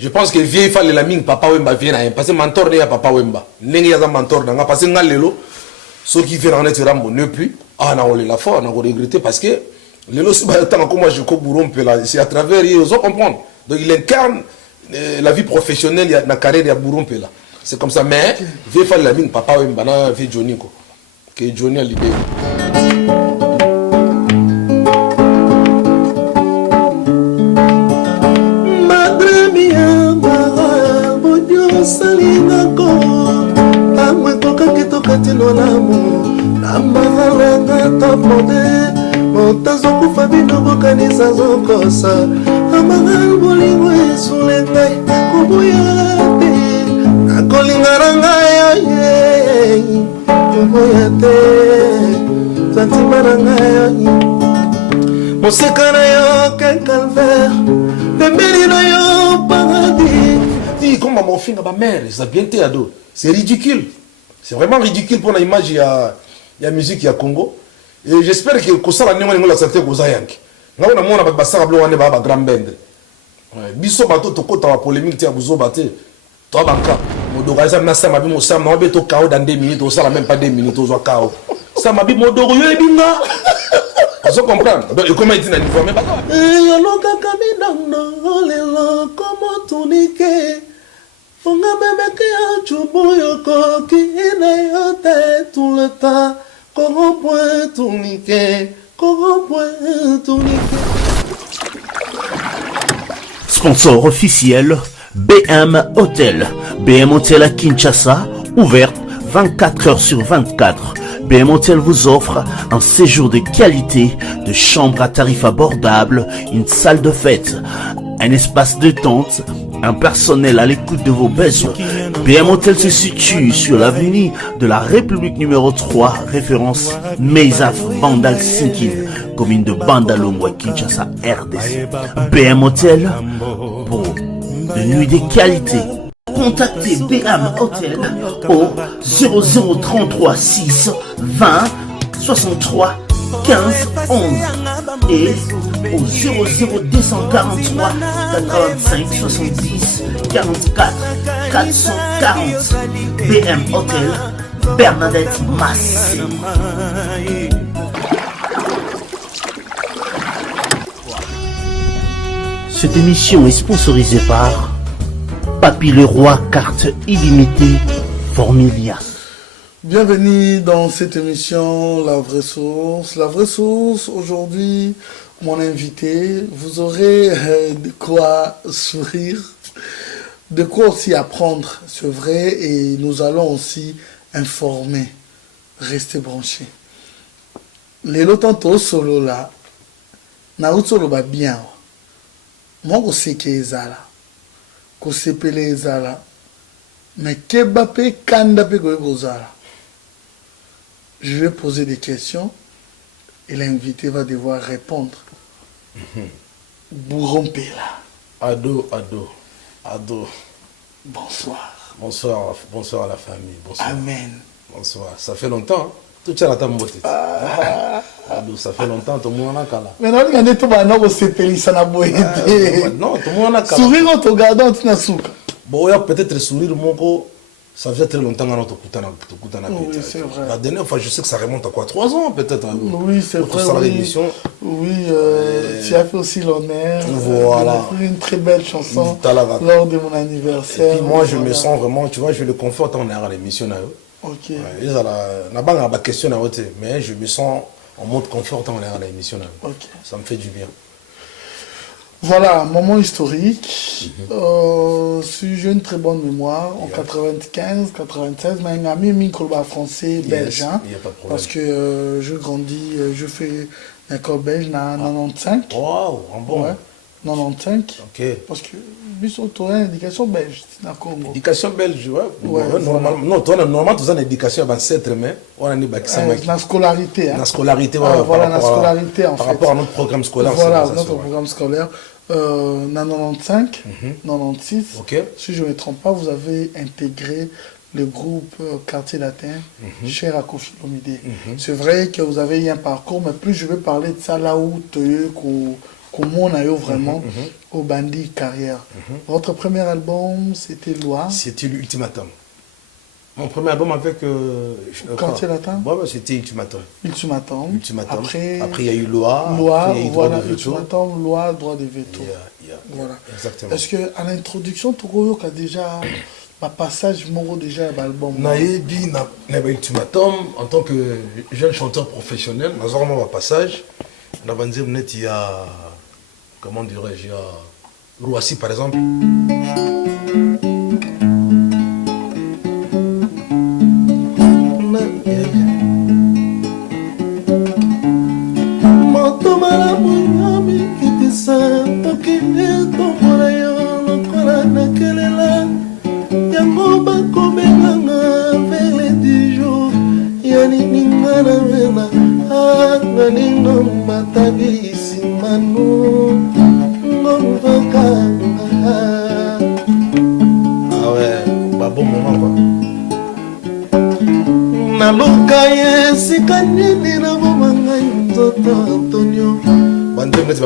Je pense que vieille femme la mine papa Wemba vient parce que mentor n'est papa Wemba. N'est pas mentor n'a parce que ngalelo ceux qui viennent en être rambo ne plus. Ah on a la foi, on a regretté parce que le lot tant que moi je cours c'est à travers ils ont comprendre. Donc il incarne la vie professionnelle la carrière de Bourompe là. C'est comme ça mais vieille femme la mine papa Wemba na vieille Johnny ko. Que Johnny a l'idée. Comme mon fils, ma mère, ça bien été ado. C'est ridicule. C'est vraiment ridicule pour l'image, il y a musique, il y a Congo. Et j'espère que ça va nous accepter aux Ayank. Là, on a mon abassar blanc, on est grand bendre. Biso bateau, to kota la polémique, tu as besoin de battre. Toi, banca. Modoraisa, Nassa, ma bimo, ça m'a beto KO dans 2 minutes, ça n'a même pas 2 minutes, aux KO. Ça m'a dit, Modorio et Binga. Vous comprenez? Donc, comment il dit dans l'uniforme? Comment tourniquer? Fonga bébé a chuboyo koki ina yote tout le temps. Comment point tourniquer? Comment point tourniquer? Sponsor officiel BM Hotel. BM Hotel à Kinshasa, ouverte 24 heures sur 24. BM Hotel vous offre un séjour de qualité, de chambres à tarifs abordables, une salle de fête, un espace de détente, un personnel à l'écoute de vos besoins. BM Hotel se situe sur l'avenue de la République numéro 3, référence Meizaf Bandal Sinkin, commune de Bandalongwa, Kinshasa, RDC. BM Hotel pour de nuits de qualité. Contactez BM Hotel au 0033 6 20 63 15 11 et au 00243 85 70 44 440. BM Hotel, Bernadette Massé. Cette émission est sponsorisée par Papy Leroy, carte illimitée Formilia. Bienvenue dans cette émission La Vraie Source. La Vraie Source, aujourd'hui, mon invité, vous aurez de quoi sourire, de quoi aussi apprendre, c'est vrai, et nous allons aussi informer. Restez branchés. Les lotantos solo là, na solo ba bien. Moi, je sais que ezala, que sepele ezala, mais keba pe kanda pe gozala. Je vais poser des questions et l'invité va devoir répondre. Bourompe là. Ado. Bonsoir. Bonsoir à la famille. Bonsoir. Amen. Bonsoir. Ça fait longtemps. Hein? Tout ça, la beauté. Ado, ça fait longtemps. Tout le monde a kala. Mais non, il y a tout le monde qui s'est na boîte. Non, tout le monde a kala. Sourire en te regardant, tu n'as souka. Bon, il y a peut-être sourire mon go. Ça faisait très longtemps que nous oui, c'est vrai. La dernière fois, je sais que ça remonte à quoi 3 ans peut-être. Oui, c'est vrai. Oui, tu as fait aussi l'honneur. Voilà. Une très belle chanson lors de mon anniversaire. Et puis moi, je me sens vraiment, tu vois, je le conforte en à l'émission. Ok. N'a pas de question à voter, mais je me sens en mode confort en à l'émission. Ok. Ça me fait du bien. Voilà, moment historique. Si j'ai une très bonne mémoire, en 95, 96, j'ai un ami microba français, belge. Hein, il y a pas de problème. parce que je grandis, je fais l'école belge en 95. Wow, en bon. Ouais, 95. Ok. Parce que, biso, tu as une éducation belge, c'est dans le Congo. Éducation belge, ouais. Normalement, non, normalement, tu as une éducation à 27 mais on a une la scolarité. La scolarité, voilà, la scolarité, en fait. Par rapport à notre programme scolaire. Voilà, notre programme scolaire. En 95, 96, si je ne me trompe pas, vous avez intégré le groupe Quartier Latin, cher à Kofi Olomide. C'est vrai que vous avez eu un parcours, mais plus je vais parler de ça là où tu comment on a eu vraiment au Bandit Carrière. Votre premier album, c'était Loi. C'était l'Ultimatum. Mon premier album avec... Quartier Latin. Ouais, c'était Ultimatum. Ultimatum. Après, il y a eu Loi. Loi, après, il y a eu voilà, Droit de veto. Ultimatum, Loi, Droit de veto. Voilà. Exactement. Est-ce qu'à l'introduction, tu as déjà un passage moro déjà à l'album? Naïbi, Ultimatum, en tant que jeune chanteur professionnel, dans un passage, dans il y a, comment dirais-je, il y a Rouassi par exemple.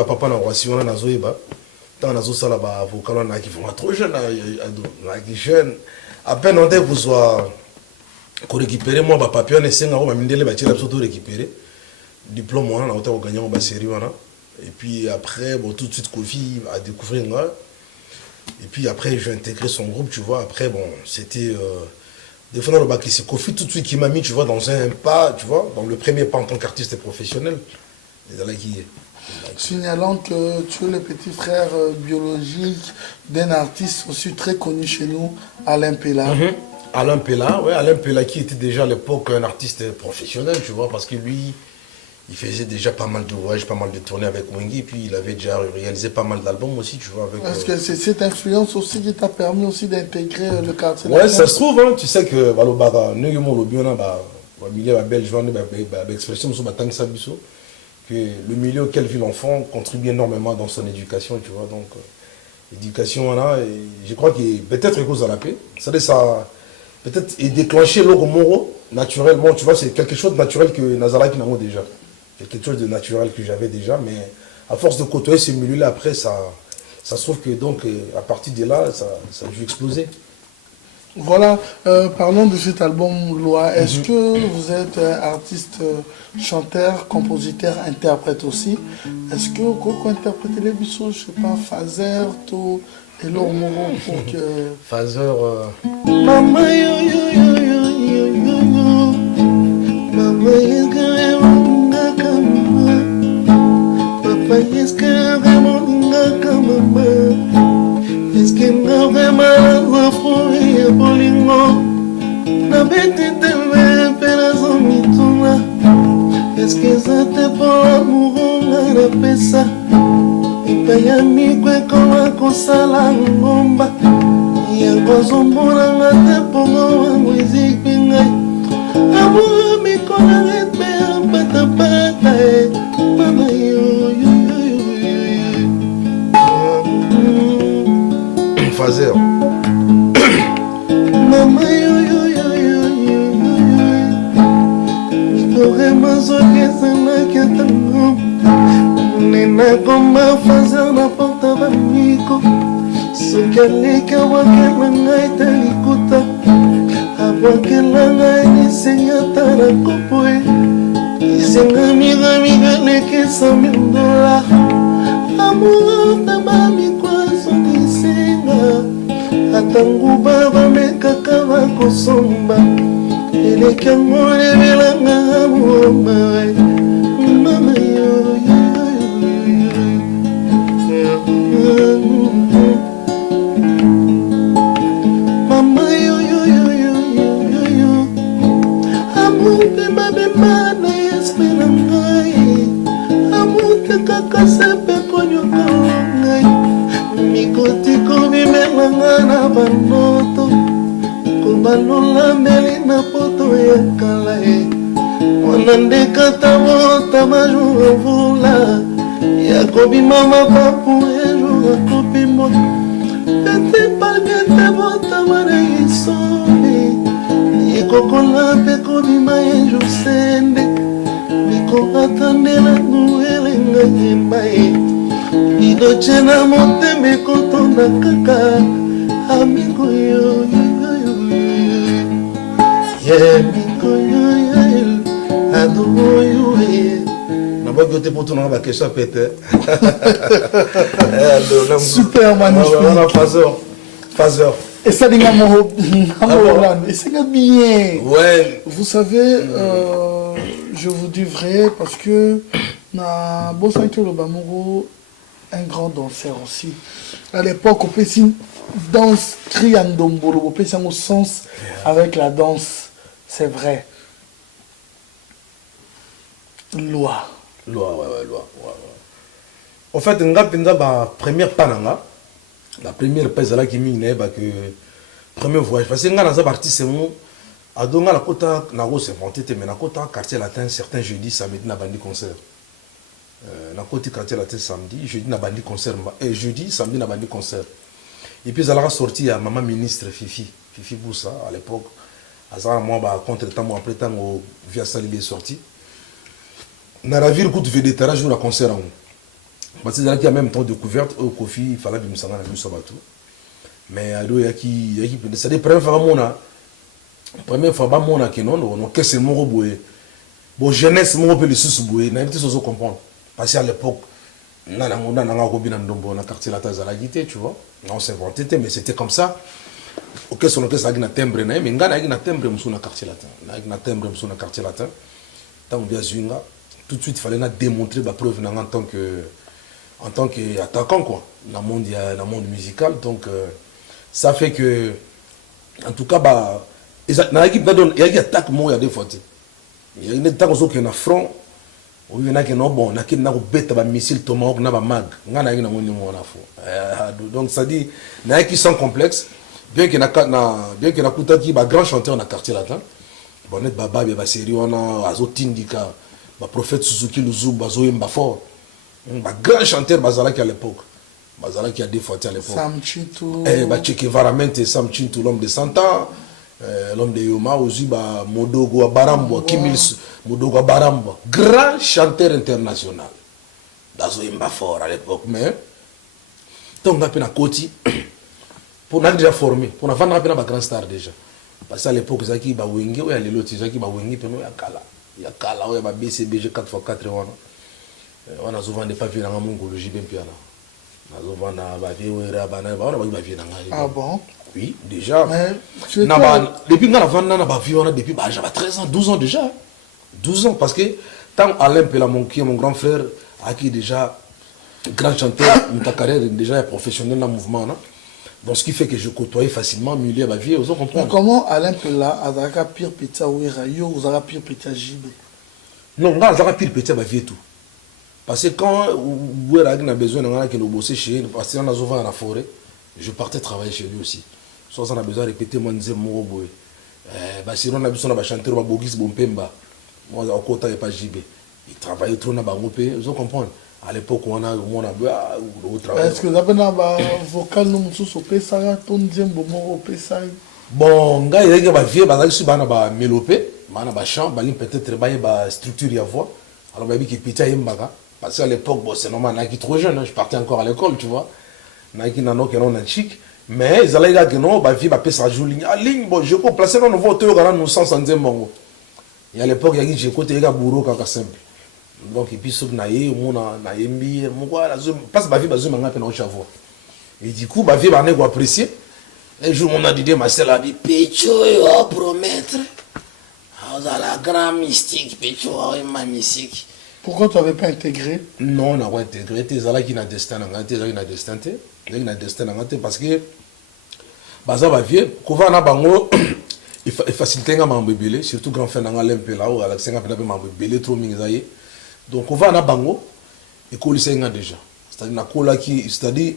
Papa na Roissy on a nazoeba tant nazo sala ba avocat na qui vont trop jeune jeune à peine on devait soit ko récupérer moi ba papier on essaie ngao ba mindele ba tira surtout récupérer diplôme on a autant gagner ba série on a et puis après bon tout de suite Kofi a découvert moi et puis après j'ai intégré son groupe tu vois après bon c'était des fois dans le bac c'est Kofi tout de suite qui m'a mis tu vois dans un pas tu vois dans le premier pas en tant qu'artiste professionnel et là qui signalant que tu es le petit frère biologique d'un artiste aussi très connu chez nous, Alain Pella. Alain Pella, ouais, Alain Pella qui était déjà à l'époque un artiste professionnel, tu vois, parce que lui, il faisait déjà pas mal de voyages, pas mal de tournées avec Wengi, et puis il avait déjà réalisé pas mal d'albums aussi, tu vois. Est-ce que c'est cette influence aussi qui t'a permis aussi d'intégrer le quartier? Ouais, ça se trouve, hein, tu sais que Valobara, nous, le bien, milieu belge, expression, que le milieu auquel vit l'enfant contribue énormément dans son éducation, tu vois, donc l'éducation là, et je crois que peut-être à cause de la paix, ça peut-être déclencher l'eau moro naturellement, tu vois, c'est quelque chose de naturel que Nazara qui n'a pas déjà, quelque chose de naturel que j'avais déjà, mais à force de côtoyer ce milieu-là, après ça se trouve que donc à partir de là, ça a dû exploser. Voilà, parlons de cet album Loi. Est-ce que vous êtes artiste, chanteur, compositeur, interprète aussi? Est-ce que vous interprétez les bisous, je sais pas, Fazer, tout, et l'or moro pour que... Fazer... Maman yo yo yo yo yo yo yo. Maman yeska kama. Papa yeska kama. Est-ce que n'a vraiment la folie bolingo na bete tele pela zomituna? Est-ce que ça te pour l'amour na pesa ipaya mikwe koma kosala ngomba ya bazomona ngate pongo wangu izipinga amour mikona retme pata pata mama yo yo Fazer. Maman yo yo yo yo yo yo mazo que sana que tango nena como fazer na porta bamico so que ali que wakela ngai talikuta awakela ngai nisenya tara kopoe isenga amiga ne que $100,000 amor da mami atangu baba mekaka bakosomba eleki yango lebelanga mama mama yo mama yo yo amute mabema na espera ngai amute kaka sepe konyoka ngai mikotiko bimelanga na banoto kobalola mbeli na poto ya kala e wana ndekata bota majour vula ya kobima mapapu ejour akopimwa pete palgete bota mara isoni ekokola mpe kobima ejour sende biko atandela nuelenga yemba e Inochena moteme kotonda kaka amigo yo amigo yo adoro yo na ba gote pour tourner ba question pete super magnifique Fazer. et ça dit et c'est bien ouais vous savez je vous dis vrai parce que na Bosanto le Bamoro un grand danseur aussi à l'époque on peut une danse criandombolo on peut au sens avec la danse c'est vrai loi loi en fait nga penza ba première pananga la première pèse là qui mine ba que premier voyage parce que nga na za artiste mo adonga la kota na go se monter mais na kota quartier latin certains jeudi samedi na bandi concert na kota quartier latin samedi jeudi na bandi concert et jeudi samedi na bandi concert et puis elle a sorti à maman ministre Fifi Boussa à l'époque azara moi ba contre temps moi après temps via ça il est sorti na la ville coup de vétéran jour la concert en parce que il y a même temps découverte au Kofi il fallait bien s'en aller nous sabatou mais ado yaki ça des première fois ba mona que non que c'est mon boye bon jeunesse mon peu le sous boye na été sozo comprendre parce qu'à l'époque na ko bina ndombo na quartier la tazala guité tu vois on s'inventait mais c'était comme ça OK son que ça na timbre na mais ngana na timbre musu na quartier latin na timbre musu na quartier latin tant bien zunga tout de suite il fallait na démontrer la preuve en tant qu'attaquant quoi dans le monde musical donc ça fait que en tout cas bah na équipe il y a attaque moi il y a des fois il y a une attaque aussi qui est na front ou il y en a qui non bon na qui na bête ba missile tomahawk na ba mag ngana na ngoni mo na fo donc ça dit na qui sont complexes bien que na kuta qui ba grand chanteur na quartier latin bon net baba ba série on a azotindika ba prophète Suzuki Luzuba zoyemba fort ba grand chanteur bazala qui à l'époque bazala qui a des fois à l'époque Sam Chintu ba Che Guevara mente Sam Chintu l'homme de 100 ans l'homme de Yoma aussi ba Modogo Barambo Kimil Modogo Barambo grand chanteur international zoyemba fort à l'époque mais donc on a peine à Koti pour n'a déjà formé pour n'a vendre peine ba grand star déjà parce qu'à l'époque zaki ba wengi ou ya lelo zaki ba wengi peno ya kala ou ya ba BCBG 4x4 on a souvent des papiers dans mon mongologie bien piana on a souvent ba viewera ba na ba ba vie dans ah bon oui déjà na ba depuis nga la vendre na ba vie on a depuis ba j'avais 13 ans 12 ans déjà 12 ans parce que tant Alain Pela mon grand frère a qui déjà grand chanteur ta carrière déjà est professionnel dans le mouvement là. Donc ce qui fait que je côtoyais facilement milieu ma vie, vous comprenez. Comment Alain Pela a pire petit ouira yo vous avez pire petit JB. Non, on a pire petit ma vie et tout. Parce que quand vous avez besoin d'un qui nous bosser chez nous parce qu'on a souvent dans la forêt, je partais travailler chez lui aussi. Soit on a besoin de répéter moi disais mon boy. Bah si on a besoin de chanter ba bogis bompemba. Moi au côté pas JB. Il travaillait trop na ba ngopé, vous comprenez. À l'époque on a au travail. Est-ce que vous avez un vocal nous sous pesa ton djembo mo pesa bon gars il y a ba vie ba su ba na ba mélopé ba na ba chant ba peut-être ba structure ya voix alors ba bi qui pita yembaga parce qu'à l'époque bon c'est normal na qui trop jeune je partais encore à l'école tu vois na qui na no que non chic mais ils allaient là que non ba vie ba pesa jouligne à ligne bon je peux placer dans nos voitures dans nous sens en djembo et à l'époque il y a qui côté ga bourreau kaka simple donc et puis ce na ye mona na yembi mo quoi passe ba vie ba zuma ngapa na chavo et du coup ba vie ba ne go apprécier un jour on a dit Marcel a dit Pécho va promettre à la grande mystique Pécho est ma mystique. Pourquoi tu n'avais pas intégré? Non on n'a pas intégré tes là qui n'a destin na destin parce que baza ba vie ko va na bango il faciliter nga mambo belé surtout grand frère nga lempe là ou à la 50 na mambo belé trop mingi donc on va na bango et ko lisenga déjà c'est-à-dire na ko là qui c'est-à-dire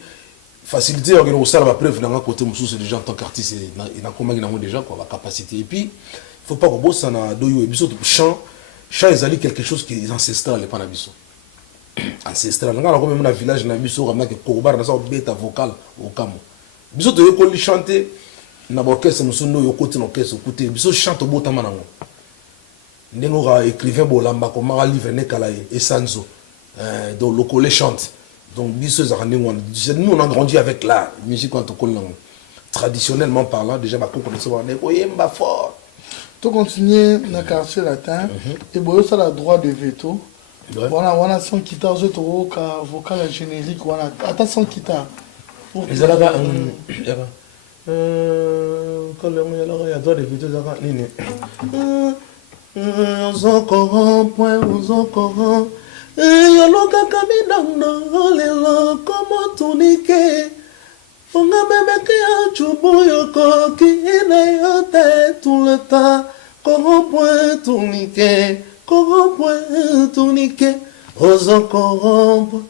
facilité on a la preuve dans côté mususu déjà en tant qu'artiste il a comment il déjà quoi la capacité et puis il faut pas que boss na doyo et biso chant ezali quelque chose qui est ancestral et pas na biso ancestral nga comme même na village na biso comme que kobar na ça beta vocal au kamo biso to ko li chanter na orchestre mususu no côté no orchestre côté biso chante bota manango ndengo ga écrivain bolamba comme livre ne kala et sanzo donc le collé chante Donc nous on a grandi avec la musique traditionnellement parlant, déjà ma connaissance on est fort. Tu continues dans le quartier latin et ça a droit de veto. Voilà, on a son guitare, je trouve vocal générique, voilà. Attends son guitare. Les Alaga, quand il y a droit de veto, ils ont encore point, ils ont encore. Yoloka kamidando lelo como tunike. Onga bebe kia chubu yoko ki ina yote tout le temps. Como point tunike, como point tunike. Oso corrompre.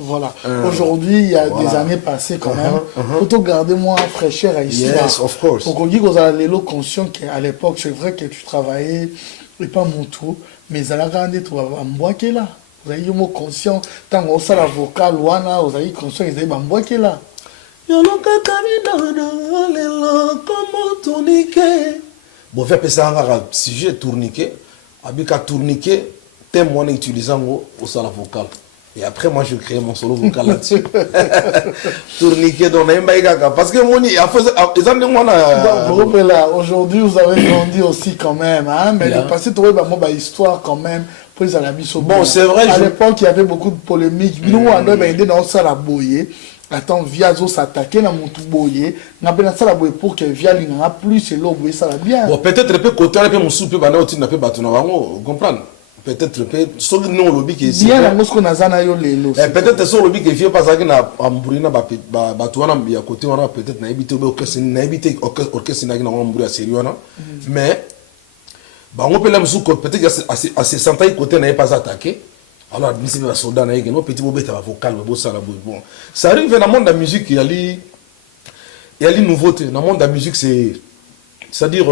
Voilà. Aujourd'hui, il y a des années passées quand même. Pour te garder moins fraîcheur à ici. Yes, of course. Pour qu'on dise aux allélos conscients qu'à l'époque, c'est vrai que tu travaillais, et pas mon tour, mais à la grande, tu vas me qui là. Vous avez eu mon conscient, tant qu'on sait la vocale, vous avez conscient, ils avaient un qui là. Yoloka kamidando lelo como tunike. Bon, faire passer un sujet tourniquet. Abika tourniquet, thème moi utilisant au sala vocal. Et après, moi, je crée mon solo vocal là-dessus. Tourniquet dans l'Embaïgaga. Parce que moi, il y a là, aujourd'hui, vous avez grandi aussi quand même. Hein? Mais le passé, tu vois, une histoire quand même. Bon, c'est vrai. À l'époque, il y avait beaucoup de polémiques. Nous, on a été dans ça la boyer. Attends, Viazo s'attaquer dans mon tout boyer. On a bien ça la boyer pour que Via n'a plus et l'eau boyer ça la bien. Bon, peut-être que côté un peu mon soupe, vous comprenez? Peut-être que ce que nous lobby qui est bien la mosque qu'on a zana yo lelo. Peut-être ce lobby qui vient pas ça que na ambrina ba tuana ya côté on a peut-être na habité au orchestre na habité orchestre na ambrina sérieux na mais bah on peut la mousse peut-être à ces centaines côté n'a pas attaqué. Alors c'est pas soldat na yeke no petit bobé ta vocal bo ça la bon ça arrive dans le monde de la musique il y a les nouveautés dans le monde de la musique c'est-à-dire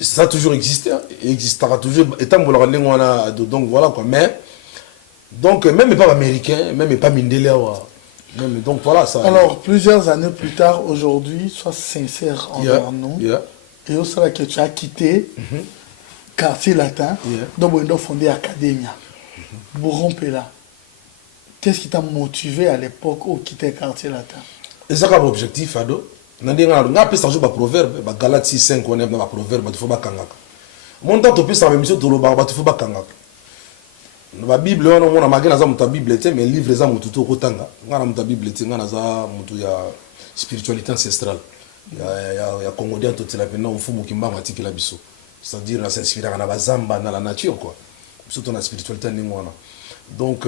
ça a toujours existé, il existera toujours. Donc voilà quoi. Mais, donc, même pas américain, même pas Mindele. Donc voilà ça. Alors, plusieurs années plus tard, aujourd'hui, sois sincère envers nous. Et au sein que tu as quitté quartier latin, donc on a fondé Academia. Bourompela. Qu'est-ce qui t'a motivé à l'époque au quitter quartier latin? Et ça, comme objectif, Ado. Nga pesa jo ba proverbe ba Galatie 5 on est na ba proverbe tu faut ba kangaka mon temps to pesa même mission to lo ba tu faut ba kangaka na bible on a magana za muta bible te mais livre za mutu to kotanga ngana muta bible te ngana za mutu ya spiritualité ancestrale ya congolien to tela pena mfumu kimbanga tikila biso c'est-à-dire na s'inspirer na bazamba na la nature quoi surtout na spiritualité ningwana donc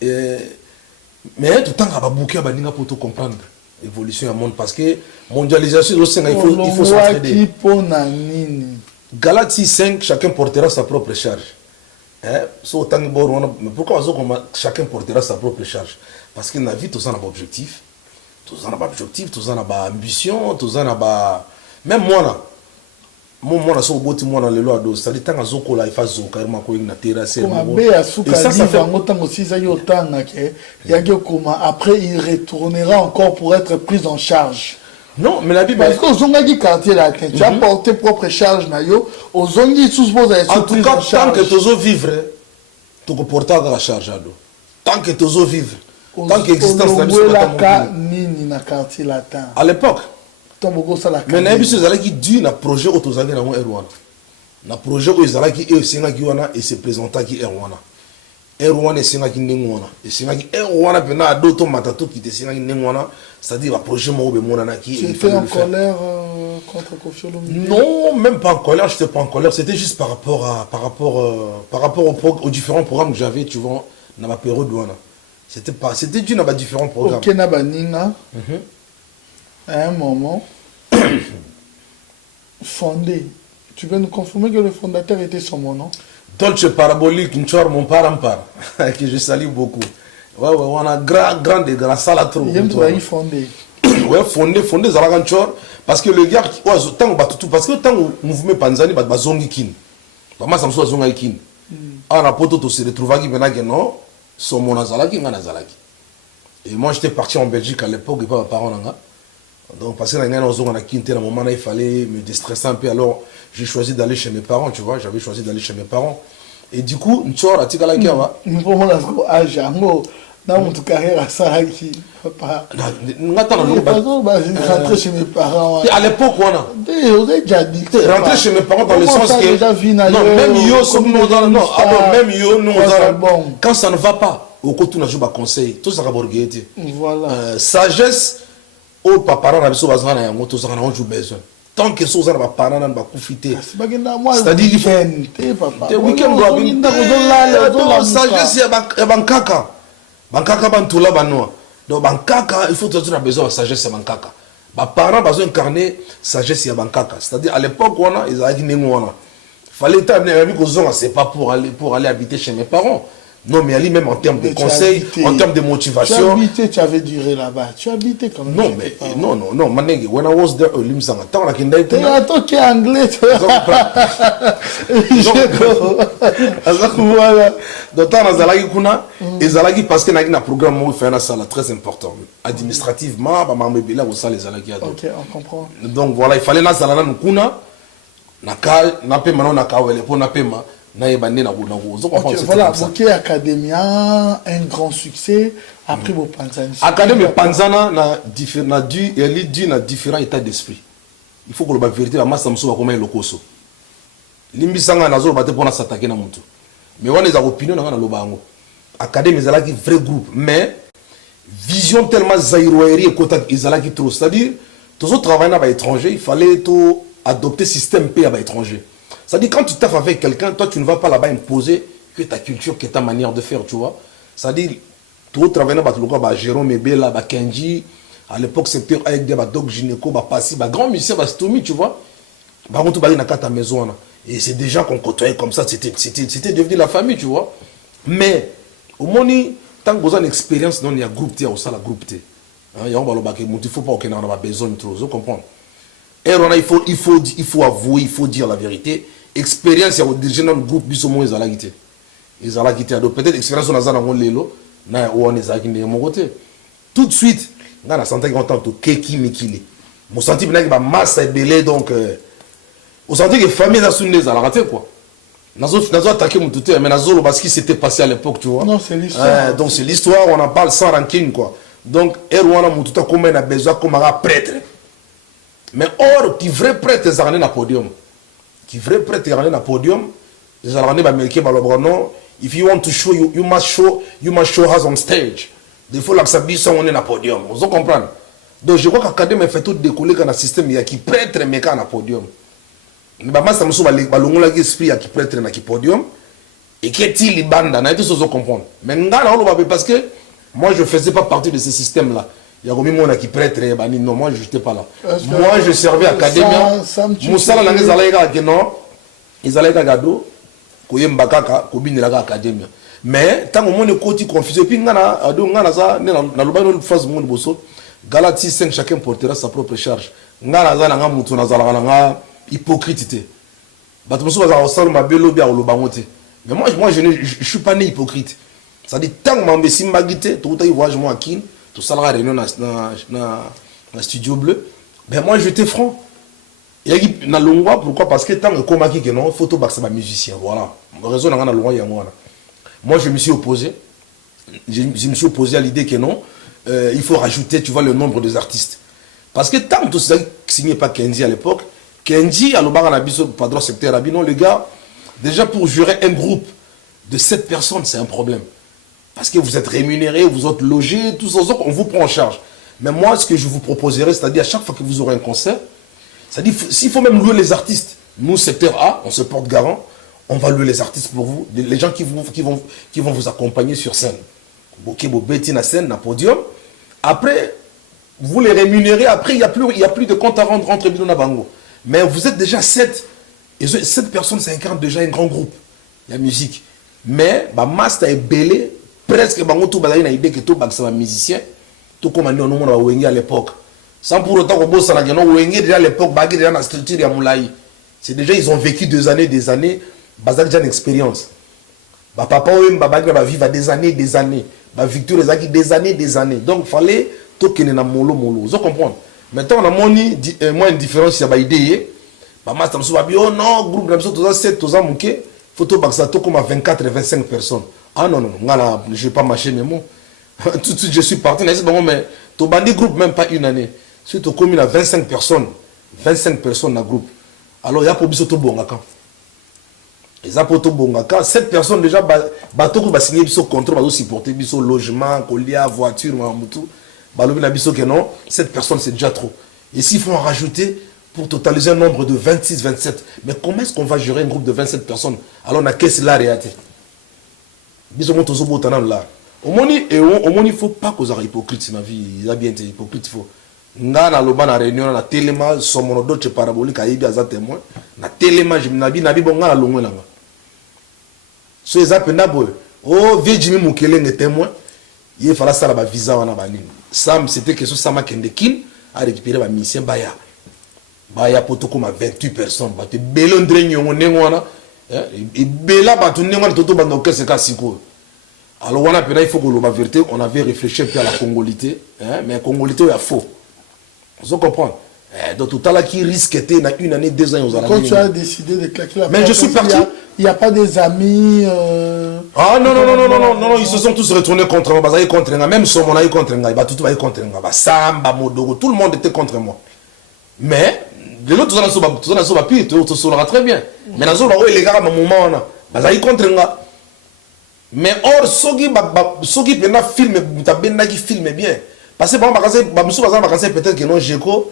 mais tout temps ba bouquet ba ninga pour te comprendre évolution du monde parce que mondialisation il faut s'entraider. Galatie 5 chacun portera sa propre charge. Mais pourquoi chacun portera sa propre charge? Parce que dans la vie tous en a un objectif, tous en a un objectif, tous en a une ambition, tous en a même moi là. Moi so boti moi le loi do ça dit tant azoko la ifa zo carrément ko na terrasse et ça fait longtemps aussi ça yo tanga ke ya comment après il retournera encore pour être pris en charge. Non mais la Bible parce que zonga qui quartier là tu as porté propre charge na yo ozongi suppose être en tout cas tant que tozo vivre tu ko porter la charge ado tant que tozo vivre tant que existence na biso ka nini na quartier latin à l'époque. Mais na biso zala ki du na projet autozali na Erwana. Na projet o zala ki e singa ki wana et se présenta ki Erwana. Erwana singa ki ngwana. Et singa ki Erwana pena d'autres matato qui te singa ki ngwana, c'est-à-dire un projet mo be mona na ki. Tu étais en colère contre Koffi Olomide? Non, même pas en colère, je n'étais pas en colère, c'était juste par rapport aux différents programmes que j'avais, tu vois, dans ma période wana. C'était dû à différents programmes. OK na baninga. À un moment, fondé. Tu peux nous confirmer que le fondateur était son nom? Dolce Parabolique, mon parampar, que je salue beaucoup. Ouais, on a grand salatro. Il y a fondé. Ouais, fondé Zalaganchor, parce que le gars, parce que tant que mouvement Panzani, bah zongi kin. Bah ça me soit zongi kin. Ah, la poto to se retrouva qui venait que non, son mon azalaki, ngana azalaki. Et moi j'étais parti en Belgique à l'époque, et pas ma parent là. Donc, parce que dans un moment, il fallait me déstresser un peu. Alors, j'ai choisi d'aller chez mes parents, tu vois. J'avais choisi d'aller chez mes parents. et du coup Nchor atikala kiawa Pour moi, à Jango, dans mon carrière à Saraki, papa. ngata na loba Rentrer chez mes parents. à l'époque wana Vous avez déjà dit. rentrer chez mes parents dans le sens que non même yo comme nous non même yo nous quand ça ne va pas au côté na juba conseil tout ça borgeti Voilà. sagesse au papa na biso bazana yango to ça na on joue besoin tant que ça na parents na ba profiter c'est-à-dire il faut papa le week-end doit bien sagesse ya bankaka bankaka bantula banoa donc bankaka il faut toujours besoin de sagesse ya bankaka ba parents besoin incarner sagesse ya bankaka c'est-à-dire à l'époque wana ils a dit wana fallait t'amener ami ko zonga c'est pas pour aller habiter chez mes parents. Non, mais Ali, même en termes de conseils, en termes de motivation. Tu avais duré là-bas. Tu habitais quand même. Non, mais non, Manegi, when I was there, Limsanga, tant la Kindai. Attends, tu es anglais, toi. Voilà. Donc, tant la Zalagi Kuna, et Zalagi, parce qu'il y a un programme où il fait un salle très important. Administrativement, là, où ça, les Zalagi. Ok, on comprend. Donc, voilà, il fallait la Zalana Kuna, Naka, Mano, Naka, pour Napema. Okay, voilà, Bouquet Academia, un grand succès. Après, vous pensez Académie Panzana na différents états d'esprit. Il faut que la vérité, la masse de comme un locoso. Limbisanga na zo bate pour s'attaquer na mutu. Mais on les a opinions na lobango. Académie ezalaki vrai groupe, mais vision tellement zaïroerie et kota ezalaki trop. C'est-à-dire, tous autres travailleurs à l'étranger, il fallait tout adopter système P à l'étranger. C'est-à-dire, quand tu taffes avec quelqu'un, toi, tu ne vas pas là-bas imposer que ta culture, que ta manière de faire, tu vois. C'est-à-dire, tout travailler à Jérôme Ebela, à Kenji, à l'époque, c'était avec des Doc Gynéco, Passi, grand musicien, Stomi, tu vois. Par contre, tu vas à ta maison. Et c'est des gens qu'on côtoyait comme ça, c'était devenu la famille, tu vois. Mais, au moins, tant que vous avez une expérience, il y a groupe T, il y a groupe T. Il ne faut pas qu'on ait besoin de trop, vous comprenez. Et il faut avouer, il faut dire la vérité. Expérience, il y a déjà dans le groupe, ils ont quitté. Ils ont quitté. Peut-être expérience, on a dans l'élo, on a quitté de mon côté. Tout de suite, on a senti qu'on tente Keki Mikili. On senti que la masse est belée, donc on senti que la famille a soulevé, elle a raté quoi. On a attaqué mon tuteur, mais on a parce qu'il s'était passé à l'époque, tu vois. Non, c'est l'histoire. Donc c'est l'histoire, on en parle sans rancune quoi. Donc, Erwana Moututa, comme on a besoin, comme un prêtre. Mais or, qui vrai prêtre, ils ont un podium. Qui vrai prêtre, ils ont un podium. Ils ont un podium. If you want to show, you must show us on stage. Il faut que ça bise on est un podium. Vous comprenez? Donc je crois qu'Académie fait tout décoller quand le système il y a qui prêtre mais quand un podium. Mais bah ça me semble les ballons là qui esprit qui prêtre na qui podium et qui est il banda na tout ça vous comprendre. Mais ngala on va parce que moi je faisais pas partie de ce système là. Il y a combien de gens qui prêtent, non, moi je n'étais pas là. Moi je servais à Académie. Moussa la langue zalaïga que non, ils allaient à Gado, Koyem Bakaka, Kobin la Académie. Mais tant que mon côté confusé, puis ngana, ado ngana ça, na loba no phase monde bosso, Galatie 5 chacun portera sa propre charge. Ngana za nga mutu na zala nga hypocrite. Bato mosso za osalo mabelo bia olobangote. Mais moi je suis pas né hypocrite. Ça dit tant que m'embessi magité, tout à voyage moi kin. Tout ça là réunion dans studio bleu ben moi j'étais franc et na longwa pourquoi parce que tant que comme qui que non photo bax ma musicien voilà raison na longwa ya moi je me suis opposé à l'idée que non il faut rajouter tu vois le nombre des artistes parce que tant que tout ça signé pas Kenji à l'époque Kenji à l'obara na biso padron secteur abi non les gars déjà pour gérer un groupe de 7 personnes c'est un problème. Parce que vous êtes rémunéré, vous êtes logé, tout ça, on vous prend en charge. Mais moi, ce que je vous proposerai, c'est-à-dire à chaque fois que vous aurez un concert, c'est-à-dire s'il faut même louer les artistes, nous, secteur A, on se porte garant, on va louer les artistes pour vous, les gens qui vont vous accompagner sur scène. Ok, vous bêtez la scène, la podium. Après, vous les rémunérez, après, il n'y a plus de compte à rendre entre Bidon et Bango. Mais vous êtes déjà 7. Et 7 personnes, ça incarne déjà un grand groupe. Il y a musique. Mais, master est belé. Presque bango tout balaye na idée que tout bak ça musicien tout comme on nous on wenge à l'époque sans pour autant qu'on bosse na geno wenge déjà à l'époque bagé déjà na structure ya moulai c'est déjà ils ont vécu des années bazak déjà une expérience ba papa ou ba bagé ba vivre des années ba victoire ezaki des années donc fallait tout kene na molo vous comprenez maintenant on a moi une différence ya ba idée ba master so ba bio non groupe na biso tout ça 7 tout ça muké Photo Baxato comme à 24 et 25 personnes. Ah non, non, non, je ne vais pas mâcher mes mots. Tout de suite, je suis parti. Mais tu bandit groupe, même pas une année. Si tu as commis à 25 personnes dans le groupe, alors il y a pour Bisoto Bongaka. Les apoto Bongaka, 7 personnes déjà, bateau qui va signer Biso contrat, va supporter Biso logement, colia, voiture, tout. Balobi na Biso que non, 7 personnes c'est déjà trop. Et s'il faut en rajouter pour totaliser un nombre de 26, 27, mais comment est-ce qu'on va gérer un groupe de 27 personnes? Alors on a qu'est-ce là réalité? Biso monte au bout là. Au moins, il ne faut pas qu'on soit hypocrite dans la vie. Il a bien été hypocrite. Il faut. Nga na loba na réunion na téléma somono d'autres parabolique ayibi aza témoin na téléma jimnabi nabi bonga na longwe nanga so ezapenda boy oh vie jimi mukele ne témoin il fallait ça la visa wana banini sam c'était que so sama kendekin a récupérer ba mission baya potoko ma 28 personnes ba te belondre nyongo nengwana et bela ba tu nengwana toto bando kese ka siko. Alors on a il faut que la vérité on avait réfléchi un peu à la congolité mais la congolité est faux. Vous comprenez? Donc tout à l'heure qui risque d'être dans une année, 2 ans aux Quand tu as décidé de claquer la porte, mais je suis parti. Il n'y a pas des amis. Ah non, non, non, non, non, non, non, ils se sont tous retournés contre moi. Contre moi. Même son mon aïe contre moi. Tout va contre moi. Samba, Modogo, tout le monde était contre moi. Mais de l'autre, tout ça n'a pire, tout ça très bien. Mais dans les gars, à un moment, on a contre moi. Mais or, ceux qui filment bien. Parce que peut-être que non, Jéco,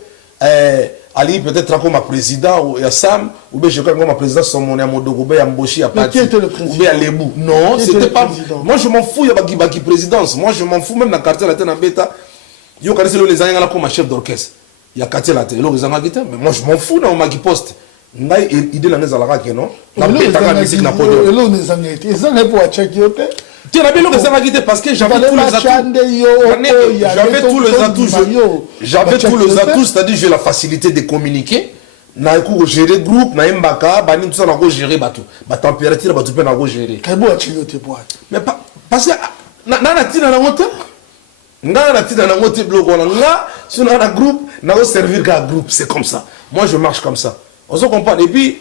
Ali peut-être comme président ou Sam, ou bien Jéco comme président, son mon Amodogo, Amboshi, à Qui était le président? Ou bien Lebou. Non, c'était pas. Moi, je m'en fous, il y a qui présidence. Moi, je m'en fous, même dans le quartier latin en bêta. Il y a les années comme chef d'orchestre. Il y a quartier latin, mais moi, je m'en fous dans ma poste. Il idée la nez à la raque, non? La bêta, la musique, n'a pas de. Là, on est en été. Ils ont pour checker. Tu as bien le parce que j'avais tous les atouts. J'avais tous les atouts, c'est-à-dire j'ai la facilité de communiquer. Na ko gérer groupe, na mbaka, bani tout ça na ko gérer bateau. Ba température ba tout peut na ko gérer. Kaibo a chilo te boîte. Mais parce que na tina na moto. Nga na tina na moto bloco nga, si on a un groupe, na ko servir ka groupe, c'est comme ça. Moi je marche comme ça. On se comprend et puis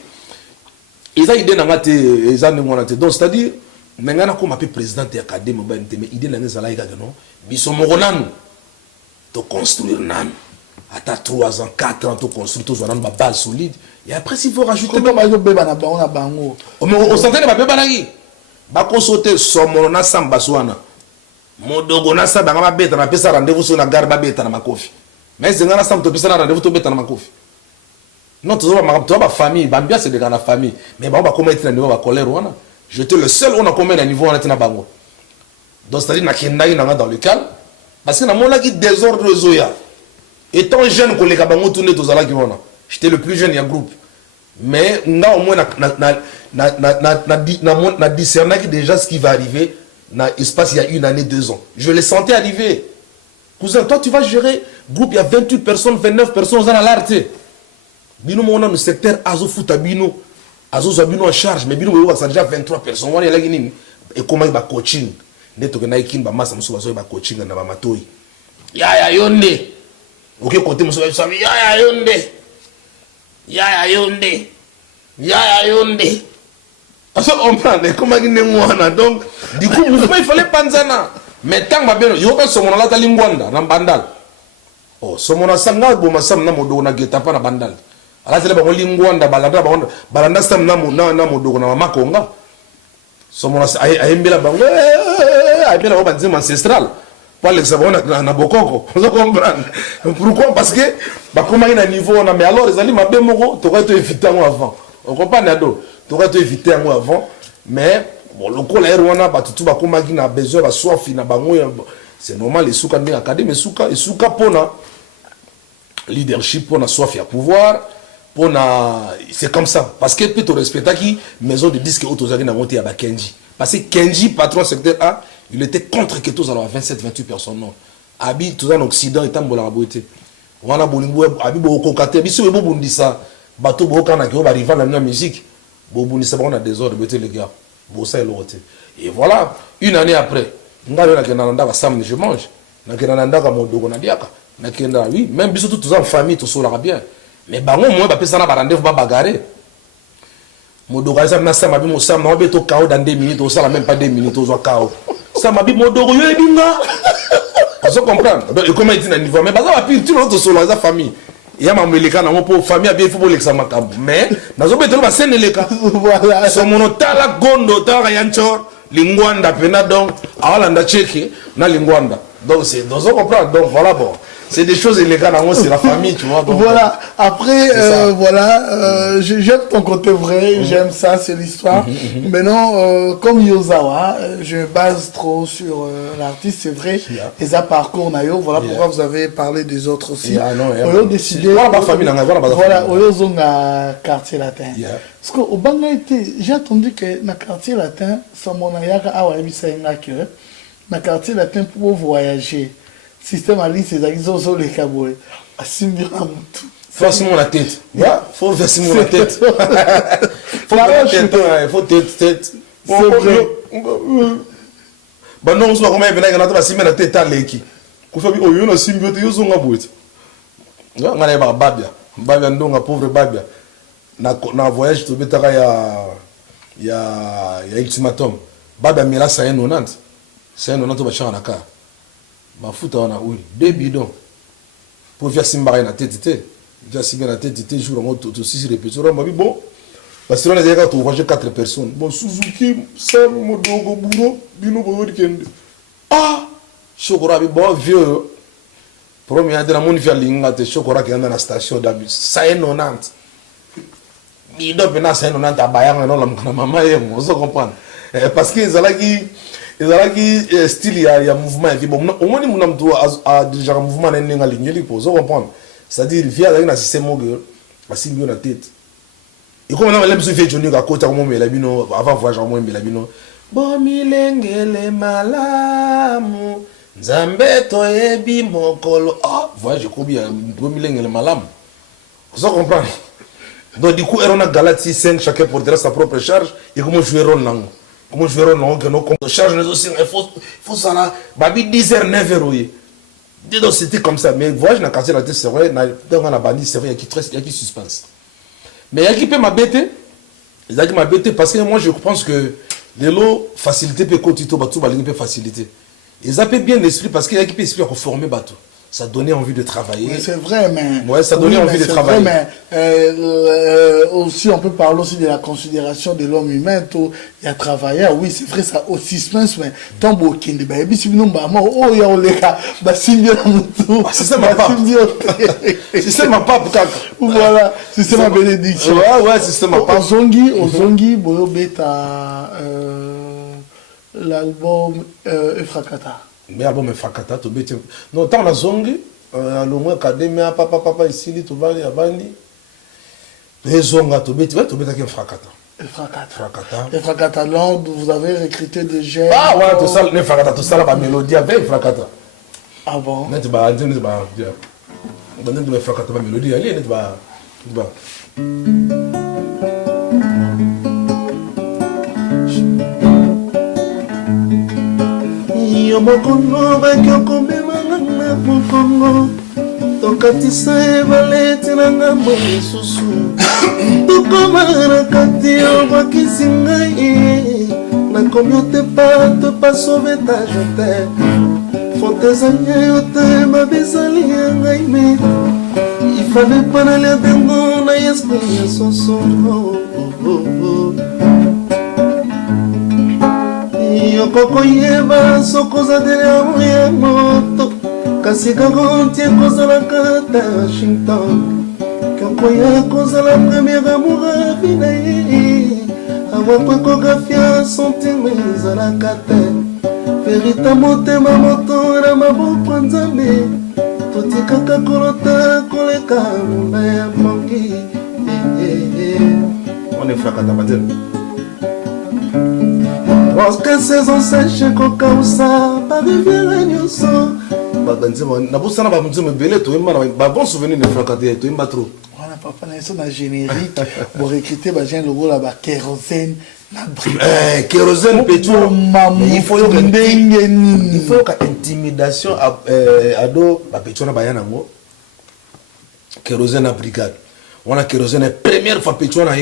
ils a idée na ngate, ils a ngona te. Donc c'est-à-dire maintenant comme appelé président de l'académie mais idée na ngeza laika non biso moronanu to construire nan à 3 ans 4 ans to construire to zona ba base solide et après s'il faut rajouter comment yo beba na bango na bango on s'entend ba beba naki ba ko sauter somono na samba swana modogo na samba ngaba beta na pesa rendez-vous sur la gare ba beta na makofi mais c'est ngana samba to pesa na rendez-vous to beta na makofi non to ba famille ba bien c'est de la famille mais ba comment être na niveau ba colère wana. J'étais le seul, on a combien de niveaux on a bango. Donc c'est-à-dire que dans le calme, parce que dans mon qui désordre zoya. Étant jeune que les bango tourner tous à j'étais le plus jeune du groupe. Mais là au moins na discerné déjà ce qui va arriver dans l'espace il y a 1 année 2 ans. Je le sentais arriver. Cousin, toi tu vas gérer groupe il y a 28 personnes, 29 personnes dans l'arte. Bino mon dans le secteur Azo Futabino. Azo Bino en charge, mais Bino a déjà 23 personnes. On est là, et comment il va coaching? Neto que Nike ba massa muso bazo ba coaching na ba matoi. Ya yonde. Ok côté muso ba sabi ya yonde. Ya yonde. Aso on prend comment il n'est donc du coup il fallait panzana. Mais tant ba bien yo ka somono la talingwanda na bandal. Oh somono sanga bo masam na modo na geta pa na bandal. Ala tele ba lingwanda balanda sam na modo na makonga. Somono ayembela bango ayembela ba banzima ancestral. Pour l'exemple na bokoko. Vous comprenez? Pourquoi? Parce que ba comment il a niveau on a mais alors les ali mabe moko to ka to éviter avant. On comprend nado. To ka to éviter avant mais bon le ko la rwana ba tutu ba comment qui na besoin ba soif na bango c'est normal les souka ndinga académie souka et souka pona leadership pona soif ya pouvoir. C'est comme ça. Parce que peut-être respecter qui maison de disques autorisée n'a monté à Kenji. Parce que Kenji, patron secteur A, il était contre que tous alors 27-28 personnes. Non. Abi, tout en Occident, et en la beauté. On a Bolingo, Abi Bokokate, Bissou et Bobundissa, Bateau Bokana qui va arriver à la musique. Bobundissa, on a des ordres, les gars. Bossa et l'autre. Et voilà, 1 année après, on a eu la samedi, je mange. On a eu la oui, même Bissou, tout en famille, tout ça bien. Mais bah moi bah ça na rendez-vous ba bagarrer. Modoro ça na ça mabi mo ça na beto KO dans 2 minutes, ça la même pas 2 minutes aux KO. Ça mabi Modoro yo ebinga. Vous comprenez? Donc comment il dit na niveau mais baza pire tout l'autre solo za famille. Il y a mameleka na mo pour famille bien faut l'exa makambo. Mais nazo beto ba seneleka. Voilà. So monotala gondo tala yancho lingwanda pena donc awala nda cheke na lingwanda. Donc c'est dans on comprend donc voilà bon. C'est des choses illégales, c'est la famille, tu vois. Donc, voilà, après, voilà, j'aime ton côté vrai, j'aime ça, c'est l'histoire. Maintenant, comme Yozawa, je me base trop sur l'artiste, c'est vrai, et ça parcours Nayo, voilà pourquoi vous avez parlé des autres aussi. On a décidé, voilà, on a quartier latin. Parce qu'au Banga, j'ai attendu que dans le quartier latin, ça mon ayaka awa ebisa que dans le quartier latin pour voyager. Système à liste, c'est ça qui sont les cabouets. Forcément la tête. Faut forcément la tête. Faut tête. C'est vrai. Bah non, on se voit comment il vient de la la tête à l'équipe. Qu'on fait oh yo symbiote yo zonga bout. Nga na ba babia ndonga pauvre babia. Na voyage to betaka ya ultimatum. Babia mila ça 190. C'est 190 ba chana ka. Mafuta wana oui 2 bidons pour faire simba na tête déjà si bien la tête jour en tout 6 répétitions ma bon parce que on a déjà tout voyager 4 personnes bon Suzuki Sam Modogo Buro bino bo weekend ah chokora bi bon vieux premier de la monde faire linga te chokora qui est dans la station d'abus ça est 90 bidon bena ça est 90 abayanga non la maman et on se comprend parce que qui style il y a mouvement et bon au moins mon amdo a déjà un mouvement dans la ligne pour ça comprendre c'est-à-dire via la système mogul assez bien la tête et comme on a l'aime se faire Johnny à côté mon melabino avant voyage mon melabino bon milengele malamu nzambe to ebi mokolo ah voyage ko bien bon milengele malamu ça comprendre donc du coup on a Galaxy 5 chacun portera sa propre charge et comment jouer rôle là. Comment je vais rendre que nos comptes de charge aussi il faut ça là babi 10h 9h donc c'était comme ça mais voyage na quartier la tête c'est vrai dans la bandit c'est vrai il y a qui suspense mais il y a qui peut m'embêter il a qui m'embêter parce que moi je pense que de l'eau facilité peut continuer bateau balingi peut faciliter et ça peut bien l'esprit parce qu'il y a qui peut esprit à former bateau ça donnait envie de travailler. Oui, c'est vrai, mais... Ouais, ça donnait envie de travailler. Vrai, mais aussi, on peut parler aussi de la considération de l'homme humain. Il y a travaillé, oui, c'est vrai, ça aussi se pense, mais tant beau qu'il y a des si nous oh, il y a les gars, c'est ça ma pape. C'est ça ma pape, voilà, c'est ça ma bénédiction. Ouais, c'est ça ma pape. Au Zongi, Boyo Beta, l'album Efrakata. Mais album Efrakata to bete non tant la zongi le moins académie papa ici li to vali abandi les zonga to bete qui Efrakata là vous avez recruté des jeunes ah ouais tout ça Efrakata tout ça la mélodie avec Efrakata ah bon net ba net ba bien net ba Efrakata ba mélodie allez net ba Mokono bakyo na mokono tokatisa ebalete na ngambo lisusu tokomana kati obakisi ngai nakomi ote pa sauvetage te fotezania yo te mabezali ya ngai me ifale pa nalia dengo na esprit ya soso yokoko yeba sokoza dele ya moto kasi garanti ekozalaka ta Washington kokoya kozala première amour avi na ye awako ekografia sentime ezalaka te verita motema moto na maboko ya nzambe totikaka kolota koleka muna ya mongi on est Efrakata badel. Parce que saison sèche kokausa pa rivière nyonso babanzima na busana babanzima belé to imba ba bon souvenir de Efrakata to imba trop voilà papa na eso na générique pour recruter ba gens le rôle ba kérosène na kérosène pétrole il faut que intimidation ado ba pétrole ba yana ngo kérosène à brigade on a kérosène première fois petit on a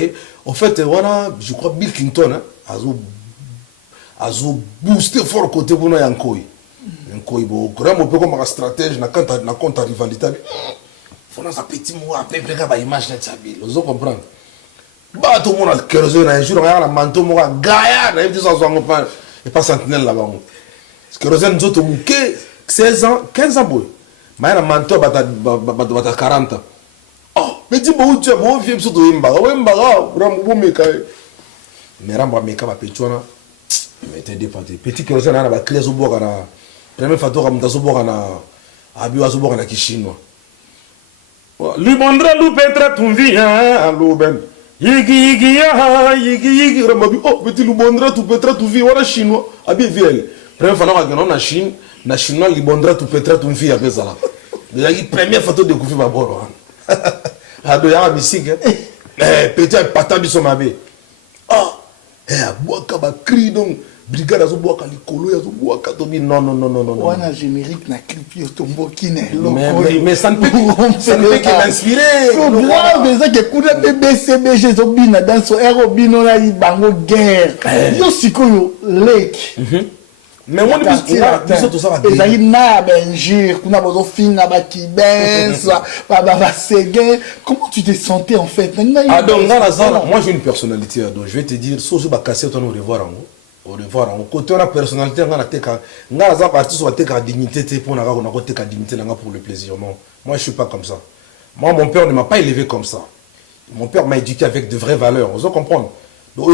en fait voilà je crois Bill Clinton hein azo booster fort côté pour nous yankoi bon vraiment peu comme un stratège na compte rivalité faut dans un petit mot à peu près ba image net ça Bill vous comprendre bah tout le monde a kérosène un jour on a la manteau mo gaillard na dit ça zo pas et pas sentinelle là-bas kérosène nous autres 16 ans 15 ans boy mais na manteau bata 40 oh mais dis bon tu bon vieux surtout imbaga vraiment bon meka mais ramba meka ba petona mais t'es dépanté petit kérosène na ba clé zo boka na premier facteur comme ta zo boka na abiwa zo boka na kishino libondra lu petra tumvi ha luben yigi ramabi oh petit libondra tu petra tu vi wala chinois abi vielle première fois na Chine na chinois libondra tu petra tu vi avec ça là la première photo de Kofi Baboro ado ya musique petit pata biso mabe ah boaka ba cri donc brigade azo boaka likolo ya zo boaka to bi non wana générique na clip yo tomboki na mais ça ne peut que m'inspirer so grave ça que kuda BCBG zo bina dans so ero bino na bango guerre yo sikoyo lake mais moi biso to ça va ezali na benjir kuna bozo finga ba kibens ba seguin comment tu te sentais en fait ah donc moi j'ai une personnalité donc je vais te dire so ba casser ton au revoir en côté on a personnalité on a teka ngaza parti sur teka dignité pour na ko teka dignité pour le plaisir non moi je suis pas comme ça moi mon père ne m'a pas élevé comme ça mon père m'a éduqué avec de vraies valeurs vous comprenez donc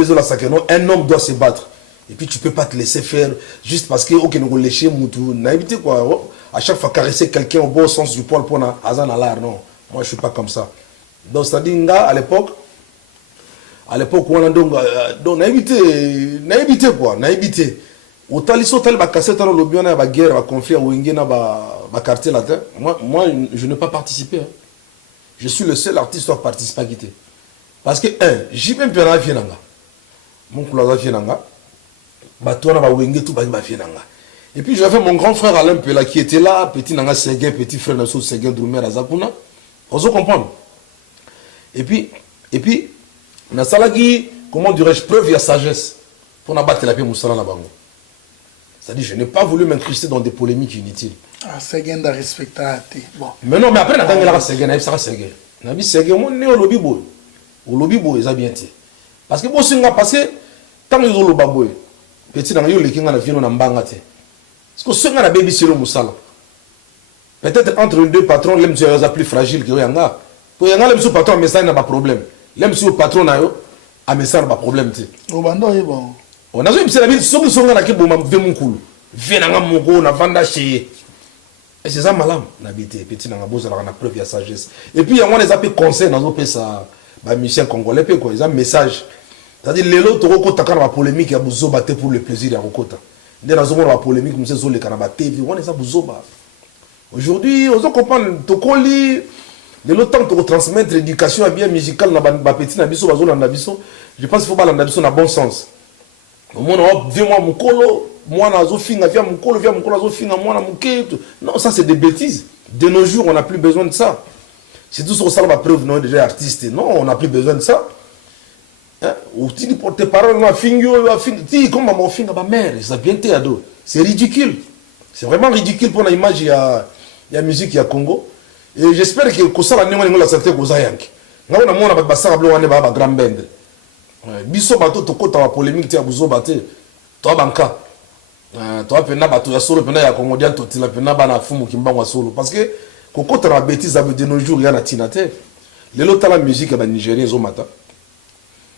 un homme doit se battre et puis tu peux pas te laisser faire juste parce que OK nous lécher mutu na éviter quoi à chaque fois caresser quelqu'un au bon sens du poil pour na azan à l'art non moi je suis pas comme ça donc ça dit nga à l'époque on a donc na éviter quoi na éviter autant les autres ba cassette dans le bien ba guerre ba conflit au ingena ba quartier latin moi je ne pas participer hein. Je suis le seul artiste à participer à quitter parce que j'ai même peur à Fienanga mon cousin Fienanga Batona ba wenge tout ba Fienanga et puis j'avais mon grand frère Alain Pela qui était là petit nanga Seguin petit frère Nassou Seguin Drumer Azakuna on se comprend et puis na salaki comment dirais-je preuve ya sagesse pour na battre la paix Moussala na bango c'est-à-dire je n'ai pas voulu m'incruster dans des polémiques inutiles Seguin da respectati bon mais non mais après na tangela Seguin na ça Seguin na bi Seguin mon né au lobby boy ça bien té parce que bon singa passé tant ils ont le baboy petit na yo lekinga na vino na mbanga té parce que singa na baby selo Moussala peut-être entre les deux patrons l'aime c'est plus fragile que yanga pour yanga l'aime sous patron mais ça n'a pas problème l'aime sous patron na yo a mais ça n'a pas problème té au bando est bon on a vu c'est la ville so songa na ke boma vemunkulu venanga moko na vanda chez et c'est ça malam na bité petit na boza na preuve ya sagesse et puis on les appelle conseil dans nos ça ba musicien congolais pe quoi ils ont message c'est-à-dire lelo to ko takana ba polémique ya buzoba te pour le plaisir ya kokota ndé na zomo ba polémique monsieur zo le kana ba TV on les a buzoba aujourd'hui on comprendre to koli lelo temps to transmettre éducation bien musicale na ba petit na biso bazo na biso je pense qu'il faut ba na biso na bon sens au monde viens moi mukolo moi nazo finga via mukolo nazo finga moi na muketo non ça c'est des bêtises de nos jours on n'a plus besoin de ça c'est tout sur ça la preuve non déjà artiste non on n'a plus besoin de ça hein ou tu dis pour tes paroles na fingo ti comme mon finga ba mère ça bien té ado c'est ridicule c'est vraiment ridicule pour l'image il y a musique il y a Congo et j'espère que ça la némo la santé ko zayanki ngao na mona ba sa blo wane ba grand band biso bato to kota wa polémique ti abuzo baté to banka to apena bato ya solo pena ya Congolien to tila pena bana fumu kimbango solo parce que kokota na bêtise de nos jours ya na tinate lelo tala musique ba nigérien zo mata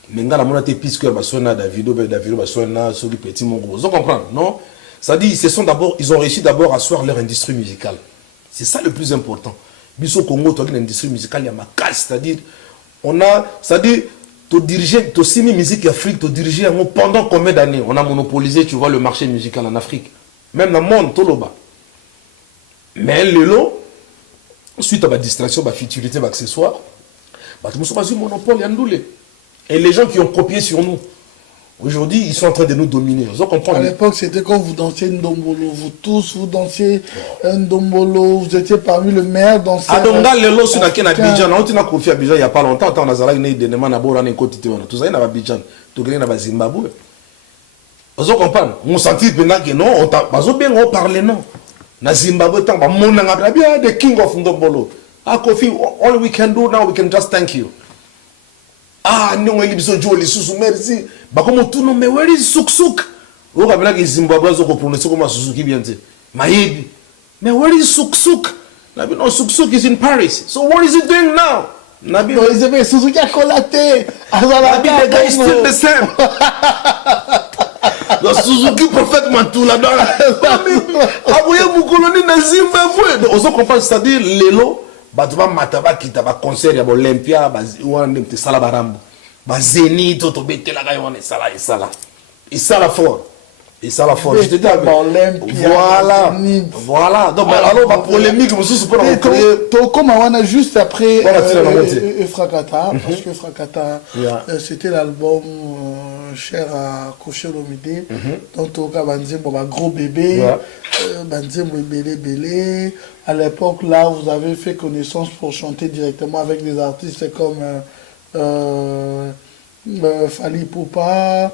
menga la mona te puisque ba sona Davido ba sona soki petit mongo vous comprendre non ça dit ils ont réussi d'abord à asseoir leur industrie musicale c'est ça le plus important biso Congo to une industrie musicale ya makas c'est-à-dire on a c'est-à-dire to diriger, to simi musique Afrique, to diriger pendant combien d'années on a monopolisé, tu vois, le marché musical en Afrique. Même dans le monde, tout là-bas. Mais le lot, suite à ma distraction, ma futilité, ma accessoire, bah, tout le monde monopole, et les gens qui ont copié sur nous, Aujourd'hui, ils sont en train de nous dominer. Vous comprenez? À l'époque, c'était quand vous dansiez Ndombolo. Vous tous, vous dansiez Ndombolo. Vous étiez parmi les meilleurs danseurs. Adonga lelo sur na Abidjan, on t'a confié à Abidjan il y a pas longtemps, on a zala né de nema na bora na côté tona. Tout ça na Abidjan, tout gagné na Zimbabwe. Vous comprenez? On sentit maintenant que non, on t'a pas bien on parler non. Na Zimbabwe tant ba mona ngabla bien the king of Ndombolo. Ah Kofi, all we can do now we can just thank you. Ah non il biso joli susu merci. Ba comme tout non mais where is Suksuk? O kabela ke Zimbabwe zo ko prononcer comme Suzuki bien te. Mayebi. Mais where is Suksuk? Nabi no Suksuk is in Paris. So what is he doing now? Nabi no ils avaient Suzuki a collaté. Nabi the guy is still the same. Le Suzuki parfaitement tout là-dedans. Aboye Mukoloni na Zimbabwe. On se comprend, c'est-à-dire lelo batuma mataba kita ba concert ya Olympia ba wana te sala barambo. Ba Zénith to betela ga yone sala isala. Isala fort. Isala fort. Je te dis Olympia. Voilà. Donc alors ba polémique mususu pour créer to comme wana juste après Efrakata parce que Efrakata c'était l'album cher à Koché Lomide. Donc to ka banzembo ba gros bébé banzembo belé. À l'époque, là, vous avez fait connaissance pour chanter directement avec des artistes comme Fali Poupa,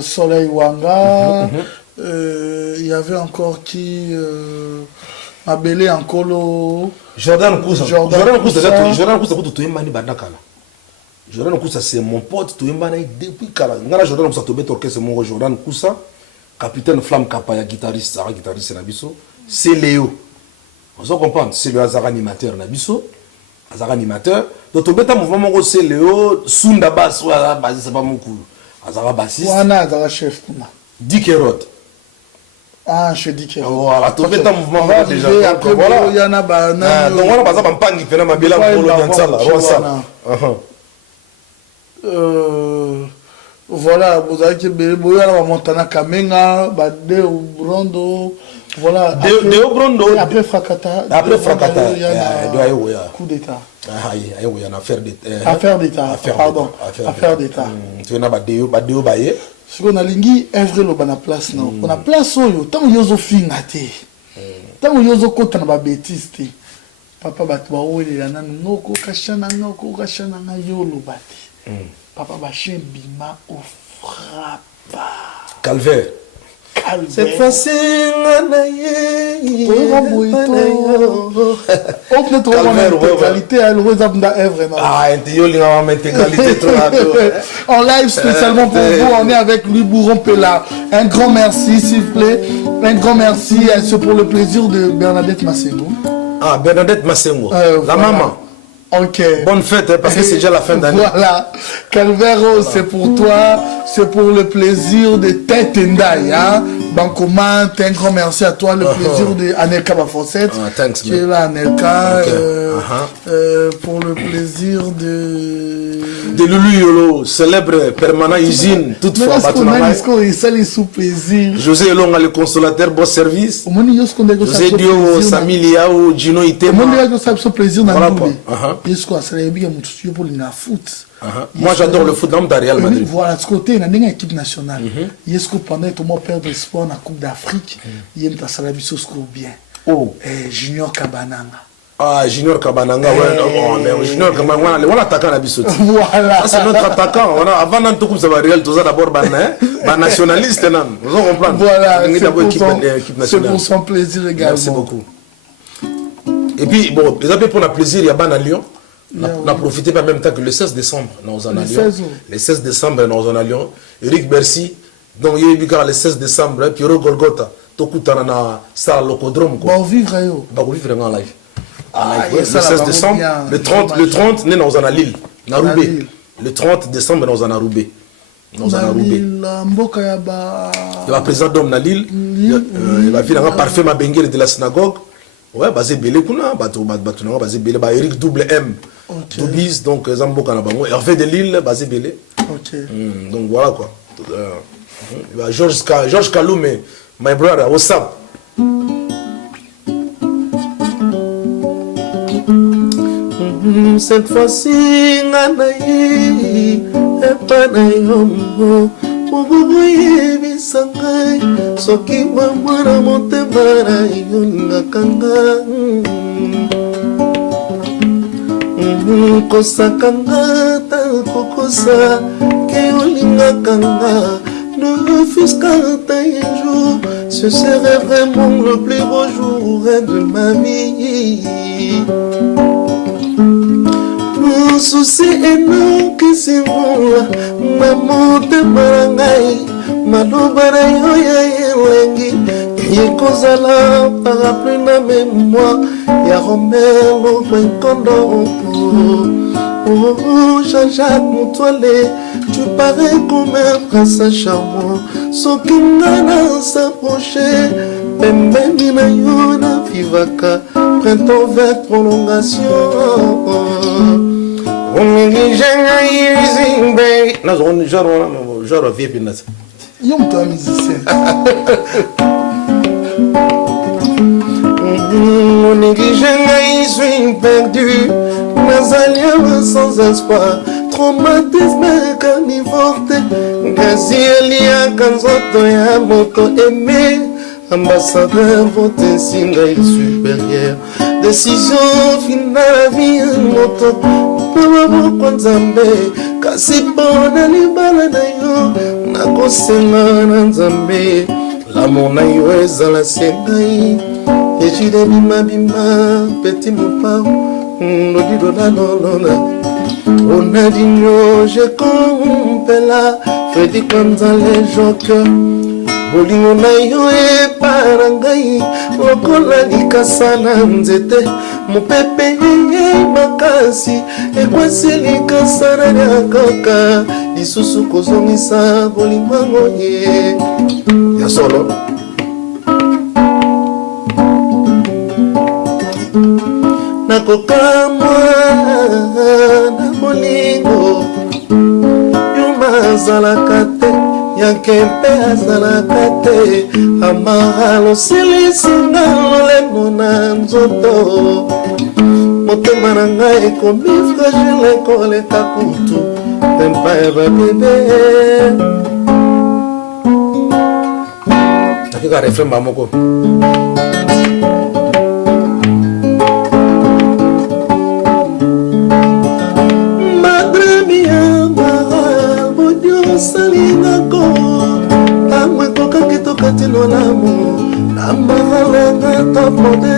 Soleil Wanga. Il y avait encore qui Mabélé Ankolo. Jordan Kousa, c'est mon pote. Depuis Jordan Kousa, c'est mon Jordan Kousa, capitaine Flamme Kapaya, guitariste Nabiso. C'est Léo. Vous comprenez, c'est le hasard animateur Nabiso, hasard animateur. Donc on bête un mouvement c'est Léo, Sunda Bass, voilà, c'est pas mon coup. Hasard bassiste. Wana hasard chef. Dikerot. Ah, je dis que. Voilà, tout bête un mouvement déjà. Après voilà, il y en a banana. Donc voilà, par exemple, en panne, il fait ma belle pour le Niansala, Rwasa. Voilà, vous avez que Boya va Montana Kamenga, Bade Brondo. Voilà. Deo Brondo. Après Frakata. Après Frakata. Il y a coup d'État. Il y a une affaire d'État. Affaire d'État. Pardon. Affaire d'État. Tu as Badeo Baye. Ce qu'on a lingi, Evre lo bana place non. On a place oyo. Tant yozo fingate. Tant yozo kota na ba bêtise te. Papa batu ba oyo la nanu noko kashana na yolo bati. Papa ba chien bima au frappa. Calvaire. Cette fois-ci, en live spécialement pour vous, on est avec Louis Bourron-Pella. Un grand merci, s'il vous plaît. Un grand merci, c'est pour le plaisir de Bernadette Massengo. Ah, Bernadette Massengo, la maman. Ok. Bonne fête, parce que c'est déjà la fin d'année. Voilà. Calvero, c'est pour toi, c'est pour le plaisir de Tête Ndai. Hein? Bancoman, un grand merci à toi, le plaisir de Anelka Bafossette. Thanks, qui est là, Anelka. Pour le plaisir de Loulou Yolo, célèbre permanent usine, toutefois. Sous plaisir. José Elonga, le consolateur, bon service. José Dio, Sami Liao, Gino Itema. Moi j'adore le foot dans le Real Madrid. Voilà, ce côté, il y a une équipe nationale. Il y a ce qu'on pendant tout le monde perd de sport dans la Coupe d'Afrique. Il y a une Tassalabiso bien. Oh, Junior Kabananga. Ah, Junior Kabananga, ouais, Junior Kabananga, on attaquant la bisote. Voilà. C'est notre attaquant. Avant d'entrer comme ça va Real, tout ça d'abord, nationaliste, vous comprenez. Voilà, c'est pour son plaisir également. Merci beaucoup. Et puis, bon, les appels pour le plaisir, il y a Ban à Lyon. On a profité en même temps que le 16 décembre, nous en allions. Le 16 décembre, nous en allions. Eric Bercy, donc il y a eu le 16 décembre, Pierrot Golgotha, Tokutana na Sala Locodrome. Bon vivre, yo. Bon vivre en live. Le 16 décembre, le 30, nous en à Lille, Naroubé. Le 30 décembre, nous en à Roubaix. Nous en à Roubaix. Il va président d'homme à Lille. Il va venir un parfait ma benguer de la synagogue. Ouais, basé Belé Kuna, basé Belé, Eric double M. Doubis, donc Zambo Kanabango. Hervé de Lille, basé Belé. Donc voilà quoi. Georges Kaloumé, my brother, what's up? Cette fois-ci, Nganaï, Epanaï, okokoyebisa ngai soki mwana motema na yo olingaka nga kosaka nga ta kokosa ke olingaka nga ne fût-ce qu'un jour ce serait vraiment le plus beau jour de ma vie. Mon souci est non que c'est bon maman te barangai maloba na yo ya elengi ekozala parapluie na mémoire ya Romero Benkondo. Oh Jean-Jacques Moutoualé, tu parais comme un prince charmant. Soki ngana s'approcher pembeni na yo na vivaka printemps vert prolongation. Genre vieux pinas. Yom toi musicien. On néglige ngai, je suis perdu. Nazaliam sans espoir, traumatisme carnivorte. Gazilia kanzoto ya moto aimé. Ambassadeur, votre signe supérieur. Décision finale, vie moto. Mama Nzambe, kasi pona libala na yo. Nakosenga na Nzambe, l'amour na yo ezala sengai. Ejide bima bima, petit mopa. Lodido la lolona. Onadinho, je compela. Freddy Kwanza les joker. Bolingo na yo e parangai lokola likasa na nzete mopepe ye makasi ekwesi likasa na nyakaka lisusu kozongisa bolingo ye ya solo nakokamwa na bolingo yo mazalaka te yankempe azalaka te amara losilisinga lolemo na nzoto motema na ngai ekomi fragile koleka kutu empa ya babebe nakika refrain bamoko salingako amwe kokaki tokatino lamu namahalanga tapode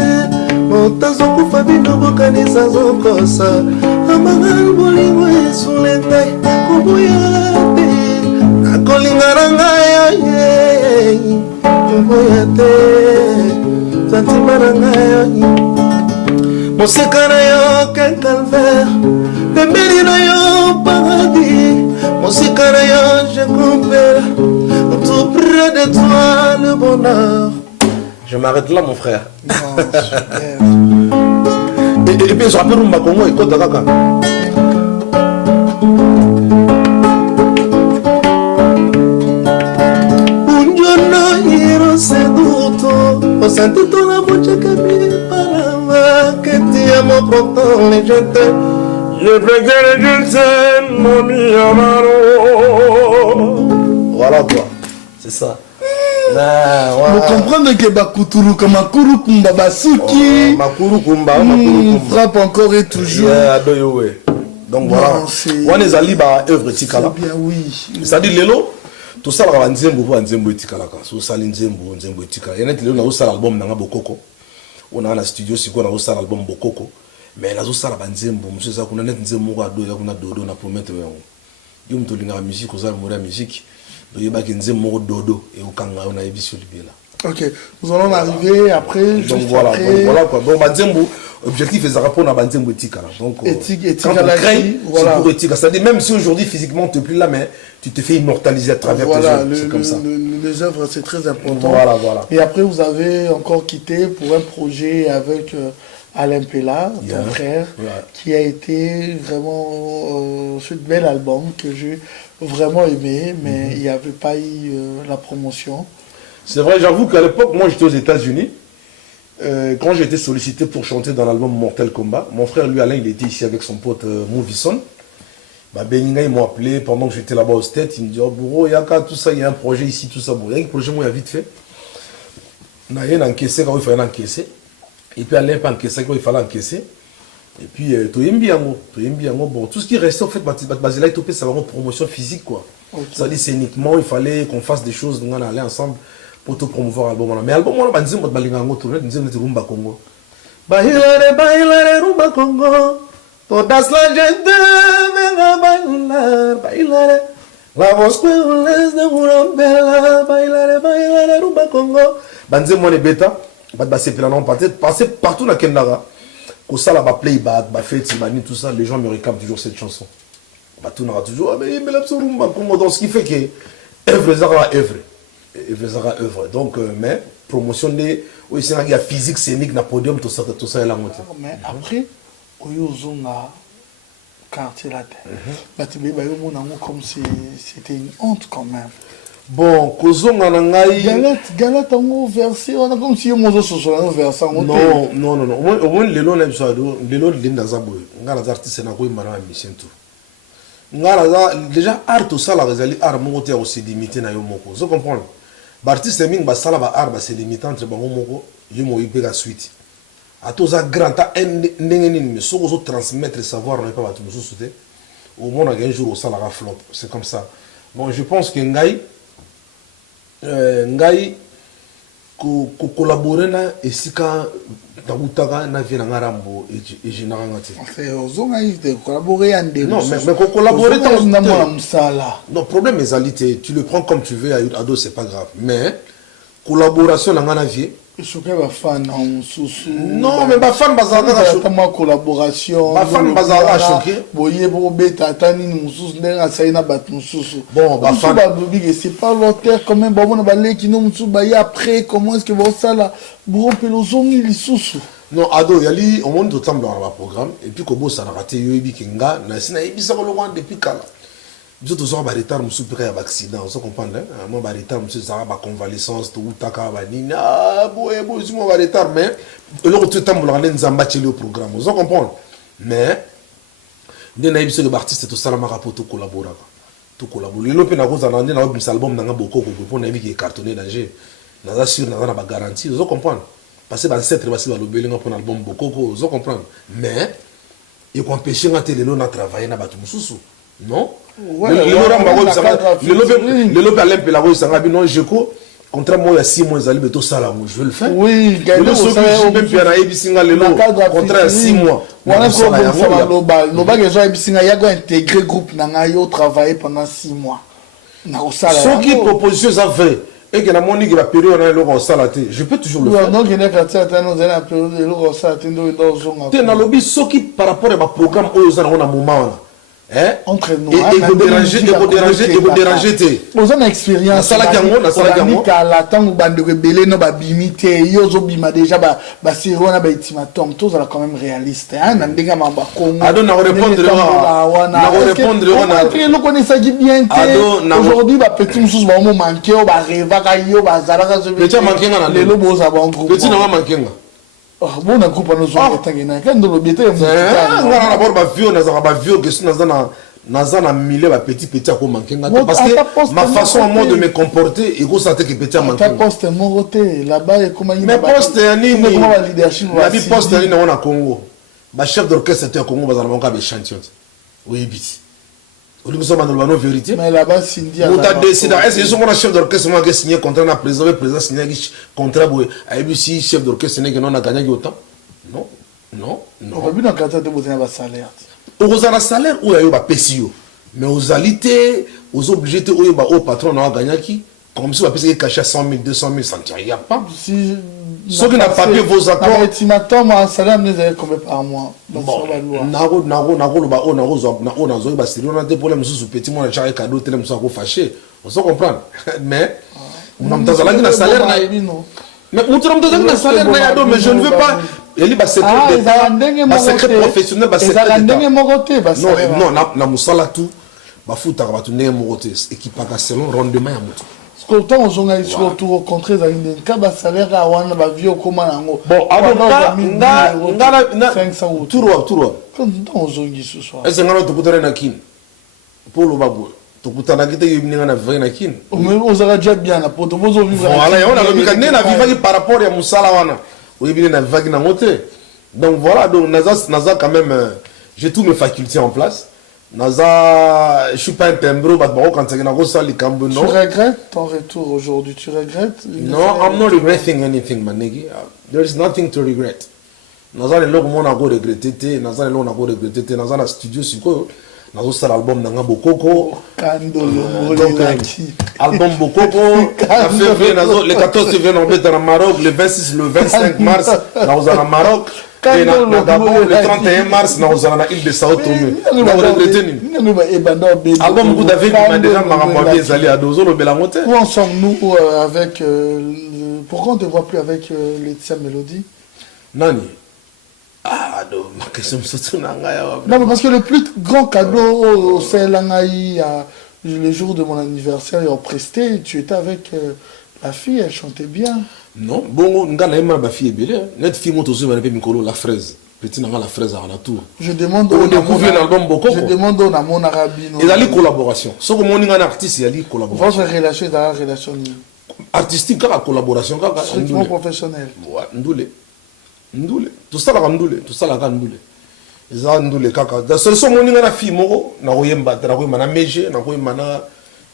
motazokufa bino bokanisa zokosa amagal bolingo esule ngai koboya te nakolingana ngai ye koboya te santima na ngai moseka na yo ke calvaire pembeni na yo paradis. Je compère tout près de toi le bonheur. Je m'arrête là mon frère. Non, super. Et puis je rappelle mon Congo et Kota Kaka. Unjono hiro seduto, ho sentito la voce che mi parlava, che ti amo pourtant et je t'aime. Je préfère que t'aimes, mon amaro. Voilà quoi, c'est ça. Vous comprenez que Bakuturu comme Makuru Kumba Basuki. Makuru Kumba, frappe encore et toujours. Donc voilà. On est allé à l'œuvre Tikala. C'est bien, oui. C'est-à-dire, Lélo, tout ça, on a Nzembo pour Nzembo Tikala. Tout ça, Nzembo Tikala. Il y a un album dans Bokoko. On a un studio, si on a un album Bokoko. Mais la zosala banzembo monsieur ça kuna net nzembo ko ado ya kuna dodo na promettre yo yo mto linga musique ozala mora musique do yeba ke nzembo ko dodo et okanga ona ebiso libela. OK, nous allons arriver après. Donc voilà, après... donc voilà quoi. Donc banzembo objectif est de répondre à banzembo éthique là. Donc éthique quand on crée, voilà. C'est pour éthique. C'est-à-dire même si aujourd'hui physiquement tu n'es plus là mais tu te fais immortaliser à travers tes œuvres, c'est comme ça. Les œuvres c'est très important. Voilà, voilà. Et après vous avez encore quitté pour un projet avec Alain Pella, ton frère, qui a été vraiment ce bel album que j'ai vraiment aimé, mais il n'y avait pas eu la promotion. C'est vrai, j'avoue qu'à l'époque, moi j'étais aux États-Unis. Quand j'ai été sollicité pour chanter dans l'album Mortal Kombat, mon frère lui Alain, il était ici avec son pote Movison. Bah, Beninga, ils m'ont appelé pendant que j'étais là-bas au Stade. Ils me disent, oh, Bourreau, il y a tout ça, il y a un projet ici, tout ça. Il y a un projet, moi, il y a vite fait. Il y a encaissé quand il fallait encaisser. Et puis, Alain pas encaissé quand il fallait encaisser. Et puis, bon, tout ce qui restait, en fait, Basila et Topé, c'est vraiment promotion physique, quoi. Okay. Ça dit, c'est uniquement, il fallait qu'on fasse des choses, on allait ensemble pour te promouvoir l'album. Mais l'album, on a dit, on va dire, Rumba Congo. Bailare, Rumba Congo. Todas la gente venga a bailar. La voz que les de una bella, bailare, Rumba Congo. Banze moi les bêta, c'est planon passer partout dans Kendara. Quand ça là, playback, fête, tout ça, les gens me réclament toujours cette chanson. Tout n'aura toujours, mais la Rumba Congo. Donc ce qui fait que œuvre zara œuvre. Donc mais promotion des, oui c'est il y a physique, scénique, na podium, tout ça est la moitié. Mais après. Oyozonga quartier là comme si c'était une honte quand même. Bon, Kozonga nangai Galate en versé, on a comme si on se soit versé. Non. Au moins les lots les lots linda zabo. Ngala artiste na ko imara mission tout. Ngala déjà art tout ça la réalité art monté aussi limité na yo moko. Vous comprenez? Artiste ming ba sala ba art ba c'est limité entre bango moko yo mo ibega suite. À tous les grands temps, mais si vous transmettre le savoir, on n'est pas tout le monde. Au moins, un jour, ça la flop. C'est comme ça. Bon, je pense que Ngai collaborer na esika tabutaka na vient na rambo et générangati. Collaborer en deux. Non, mais collaborer non, problème est alité. Tu le prends comme tu veux, ado c'est pas grave. Mais collaboration dans la vie. Non, mais ma fan bazara choqué. Ma collaboration. Ma fan bazara choqué. Boye bo beta tani mususu ndenga saina bat mususu. Bon, ma fan. C'est pas l'auteur quand même. Bon, on va aller qui nous mususu baye après. Comment est-ce que vous ça là? Bon, pelozongi lisusu. Non, ado yali au monde autant dans le programme et puis kobo ça n'a raté yobi kinga na sina ibisa ko loin depuis kala. Nous tous on va retard musu près à accident, on comprend hein. Moi va retard musu ça va convalescence tout taka ba nina boye si moi va retard mais le tout temps on allait nzamba chez le programme, on comprend. Mais des na ibisa que artiste tout ça la rapport tout collaborer. Tout collaborer. Le pe na cause na ndena album album na boko ko pour na bi cartonné danger. Na sûr na ba garantie, on comprend. Parce que dans cette relation, le belin pour l'album beaucoup, vous comprenez. Mais il faut empêcher de travailler dans le mususu. Non. Le lobby à l'impéla, non, je crois. Contrairement à 6 mois, je vais le faire. Oui, le contrat à 6 mois. Le intégrer groupe travailler pendant 6 mois. Ce qui proposition est vrai. Et que la monique la période je peux toujours le faire. Non, il y a une période lobby ce qui par rapport à ma programme aux un moment entre nous et vous déranger vous avez expérience ça la temps bande rebelle no ba bimité yo zo bima déjà ba sirona ba ultimatum tous là quand même réaliste hein na ndenga mamba Congo ado na répondre le connaissez bien aujourd'hui ba petit mususu ba mo manquer ba reva ka yo ba zalaka zo petit manquer na le lobo za ba groupe petit na manquer bon groupe no zo tangena quand le bité on va d'abord ba vieux que na mille ba petit à ko manquer parce que ma façon moi de me comporter et go sentir que petit à manquer poste moroté là-bas et comment il mais poste ni leadership la bi poste ni na Congo ba chef d'orchestre était au Congo ba na ba chantier oui biti au lieu de ça la vérité mais là-bas Cindy on t'a décidé est-ce que son chef d'orchestre moi qui signé contrat na président signé contrat boy ABC chef d'orchestre n'est que non a gagné autant non on va bien dans contrat de besoin ba salaire aux a salaire ou ayo ba pesio mais aux alités aux obligés au ba au patron na gagné qui comme si on payer caché 100 000 200 000 ça ne tient pas si ceux qui n'a pas payé vos accords ultimatum un salaire nous avez combien par mois donc sur la loi naro ba on a zo ba si on a des problèmes sous petit moi na cadeau tellement ça ko fâché on se comprendre mais on a m'tazala na salaire na mais on trouve dans un salaire na yado mais je ne veux pas eli ba secret d'état ba secret professionnel ba secret d'état non na musala tout ba futa ba tu ndenge mokote équipaka selon rendement ya moto autant aux journalistes autour au contraire dans une cas bas salaire à wana ba vie comment nango bon avocat ngala 500 tour quand on zongi ce soir est-ce ngala to kutore na kin pour le babou. Tu peux t'en acquitter une minute à venir à Kin. On aura déjà bien, pour te poser au vivre. Voilà, on a remis quand on a vécu par rapport à Moussala Wana. Oui, bien, on a vague dans côté. Donc voilà, donc Naza quand même, j'ai toutes mes facultés en place. Naza, je suis pas un timbre, mais quand tu as ça, les cambes, non. Tu regrettes ton retour aujourd'hui? Tu regrettes? No, I'm not regretting anything, my nigga. There is nothing to regret. Naza le logo mon ago regretter, Naza le logo nago regretter, Naza na studio siko, Nazo sala album nanga Bokoko. Kandolo, Donc album Bokoko, février Nazo le 14 février on est au Maroc, le 26 le 25 mars Nazo au Maroc. Et na Gabon le 31 mars Nazo na île de Sao Tomé. Na regretter ni. Album vous avez déjà maramba bien allé à Dozo le Belangote. Où en sommes-nous avec pourquoi on ne te voit plus avec Laetitia Mélodie? Nani? Ah, ma question me saute dans la. Non, mais parce que le plus grand cadeau au Langaï, le jour de mon anniversaire, au Presté, tu étais avec la fille, elle chantait bien. Non, bon, on a ma fille est belle. Net fille monte aussi, on la fraise. Petit n'a la fraise à la tour. Je demande on découvre l'album beaucoup. Je demande à mon arabe. Il y a des collaborations. Ce que mon artiste, il y a des collaborations. Votre relation est dans la relation artistique, la collaboration, strictement professionnelle. Ouais, Ndoule. Tout ça là, Ndoule. Tout ça là, Ndoule. Ils ont Ndoule kaka. Dans ce son, mon ingana fille moro, na koyemba, na koyemba na meje, na koyemba na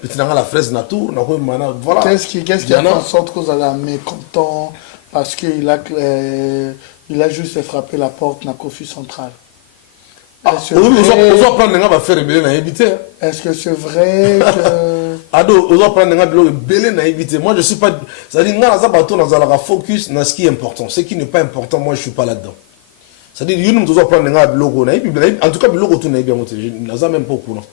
petit na la fraise na tour, na koyemba na voilà. Qu'est-ce qui a fait en sorte que vous allez mécontent parce qu'il a juste frappé la porte na Kofi Central? Est-ce que c'est vrai que... Ado, on va prendre un bloc belé na éviter. Moi, je suis pas. Ça dit, non, ça bateau, on va focus dans ce qui est important. Ce qui n'est pas important, moi, je suis pas là-dedans. Ça dit, nous devons prendre un bloc. En tout cas, le logo, tout n'est bien monté. Je n'ai même pas au courant.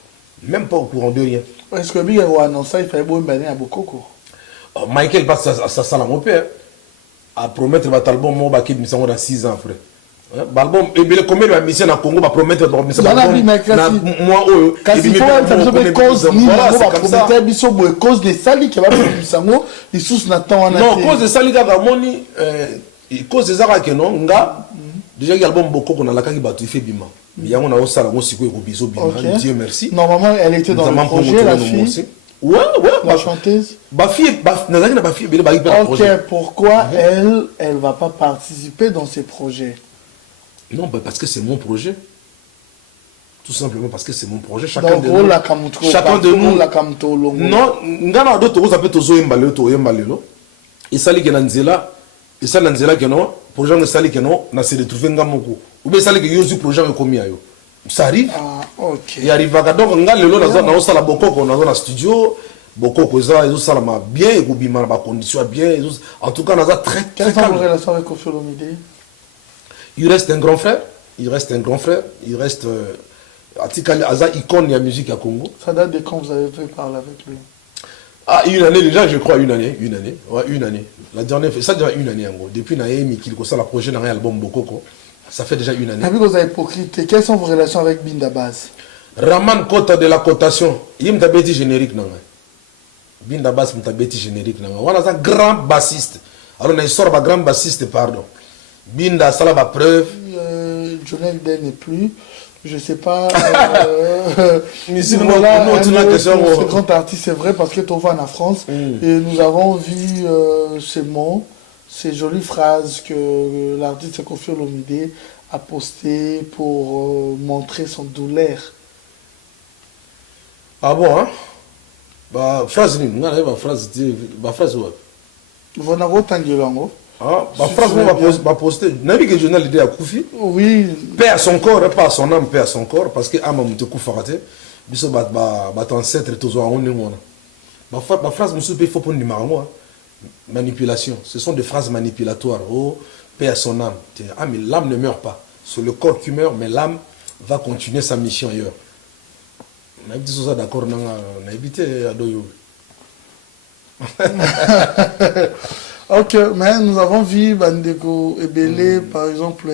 Même pas au courant de rien. Est-ce que bien on annonce ça, il fallait beaucoup de à beaucoup. Michael passe ça là, mon père. À promettre votre album, moi, qui me dans 6 ans après. L'album, et combien de mission à Congo va promettre de mission à Congo? Moi, il faut être cause ni cause des sali qui va faire Sango, les sous n'attend non, cause des sali qui va moni, cause des arabes que non, nga déjà l'album beaucoup qu'on a la qui battu fait bima. Il y a on a aussi la musique qui est biso bima. Dieu merci. Normalement, elle était dans le projet la fille. Ouais, la chanteuse. Ma fille, ok, pourquoi elle va pas participer dans ces projets? Non, bah parce que c'est mon projet. Tout simplement parce que c'est mon projet. Chacun de nous. Non, ngana d'autres choses appellent tozo yembale to yembalelo. Et ça li kenanzela, et ça nanzela keno, projet ne sali keno, na se retrouver ngamoko. Ou bien sali que yozu projet komi ayo. Ça arrive. Ah, OK. Et arrive à donc ngalelo na zona osala bokoko na zona studio. Bokoko ça ils sala ma bien et bima ba condition bien. En tout cas, na za très quelle est votre relation avec Koffi Olomide? Il reste un grand frère, il reste Atikali Aza icône de la musique à Congo. Ça date de quand vous avez fait parler avec lui? Ah, une année déjà, je crois, une année. Ouais, une année. La dernière, ça déjà une année en gros. Depuis Naïmi, qu'il a la projet d'un album Bokoko, ça fait déjà une année. Avec vos hypocrites, quelles sont vos relations avec Binda Baz? Raman Kota de la cotation, il m'a bêti générique. Binda Baz m'a bêti générique. On a un grand bassiste. Alors, on a une sorte de grand bassiste, pardon. Binda, ça la preuve. Jonel Den n'est plus. Je sais pas. Mais si voilà, ce grand artiste, c'est vrai, parce que tu vas en France et nous avons vu ces mots, ces jolies phrases que l'artiste Koffi Olomide a posté pour montrer son douleur. Ah bon, hein? Bah, phrase, phrase, vous n'avez autant de langue. Ah, ma phrase va poster. N'avez que journal l'idée à Koufi. Oui. Paix à son corps, pas à son âme, paix à son corps, parce que Ama m'a Koufa raté. Biso bat ancêtre tous on est moi. Ma phrase me il faut prendre du marmo. Manipulation. Ce sont des phrases manipulatoires. Oh, paix à son âme. Ah, mais l'âme ne meurt pas. C'est le corps qui meurt, mais l'âme va continuer sa mission ailleurs. On a dit ça d'accord, on a évité à Doyo. Ok, mais nous avons vu Bandeko Ebele, par exemple,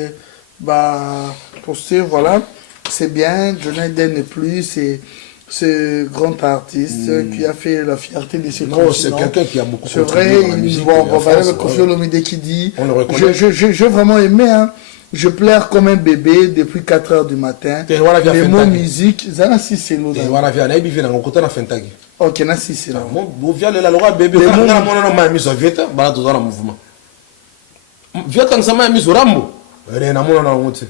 poster, voilà, c'est bien, Jonel Den n'est plus, c'est ce grand artiste qui a fait la fierté de ses continents. C'est quelqu'un qui a beaucoup contribué. C'est vrai, on va parler avec Koffi Olomide qui dit, j'ai vraiment aimé, hein, Je pleure comme un bébé depuis 4 heures du matin. Te wana via Les mots Fentagi. musique, ça si c'est l'eau. Et voilà, via naïbi via na kota na Fentagi. Ok, na si c'est là. Bon, via le la loi bébé. Les Quand mots- on a mon nom mis au vieta, bala tout dans le mouvement. Via tant ça m'a mis au rambo. Rien à mon nom monte.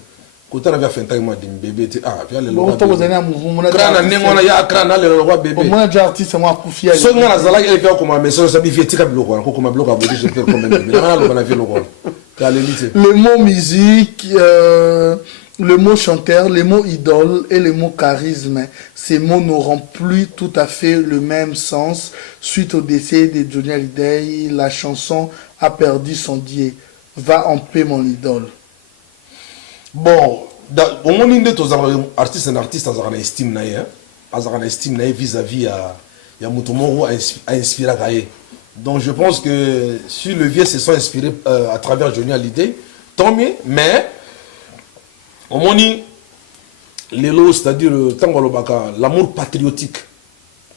Kota na via Fentagi moi dim bébé. Ah, via le Bon, loi. toi vous avez un mouvement. Krana nengona ya krana le loi bébé. Au moins, déjà artiste, moi, Koufi. So ngana zala ele fait comme mais so sabi fieti ka biloko ko kuma biloko abodi je faire comme mais na lo bana biloko ka le lite Le mot musique, le mot chanteur, les mots idole et le mot charisme, ces mots n'auront plus tout à fait le même sens suite au décès de Johnny Hallyday. La chanson a perdu son dieu. Va en paix mon idole. bon au moins inde to zala artiste un artiste azara na estime na ye azara na estime na ye vis-à-vis ya mutomoro a inspiré kaye. Donc je pense que si le vieux se sont inspirés à travers Johnny Hallyday, tant mieux, mais au moins l'élo, c'est-à-dire l'amour patriotique.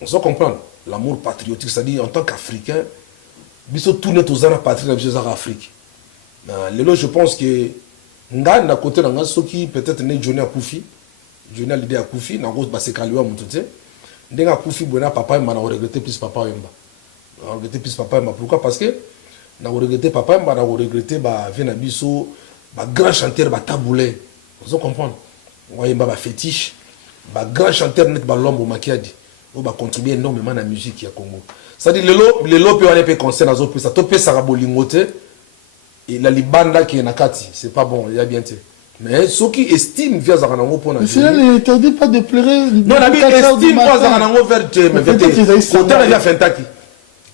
On se comprend. L'amour patriotique, c'est-à-dire en tant qu'Africain, biso tourner tous la patrie de l'Afrique. L'élo, je pense que nga na côté nga soki peut-être né Johnny Akoufi, Johnny Hallyday Akoufi, na go basé kaliwa mutute. Ndenga Akoufi bona papa m'a regretté plus papa Wemba. On regretté plus papa Wemba. Pourquoi? Parce que na regretté papa Wemba, na regretté ba vena biso ba grand chanteur ba taboulé. Vous comprenez? Wemba ba fétiche, ba grand chanteur net ba Lombo Makiadi. On va contribuer énormément à la musique à Congo. C'est-à-dire le lo peut aller pe concert na zo pe ça topé ça rabolingote et la libanda qui est nakati, c'est pas bon, il y a bien été. Mais ceux qui estiment via Zaranango pour Mais cela n'interdit pas de pleurer. non, la vie estime pas Zaranango vers Dieu, mais peut-être via Fentaki.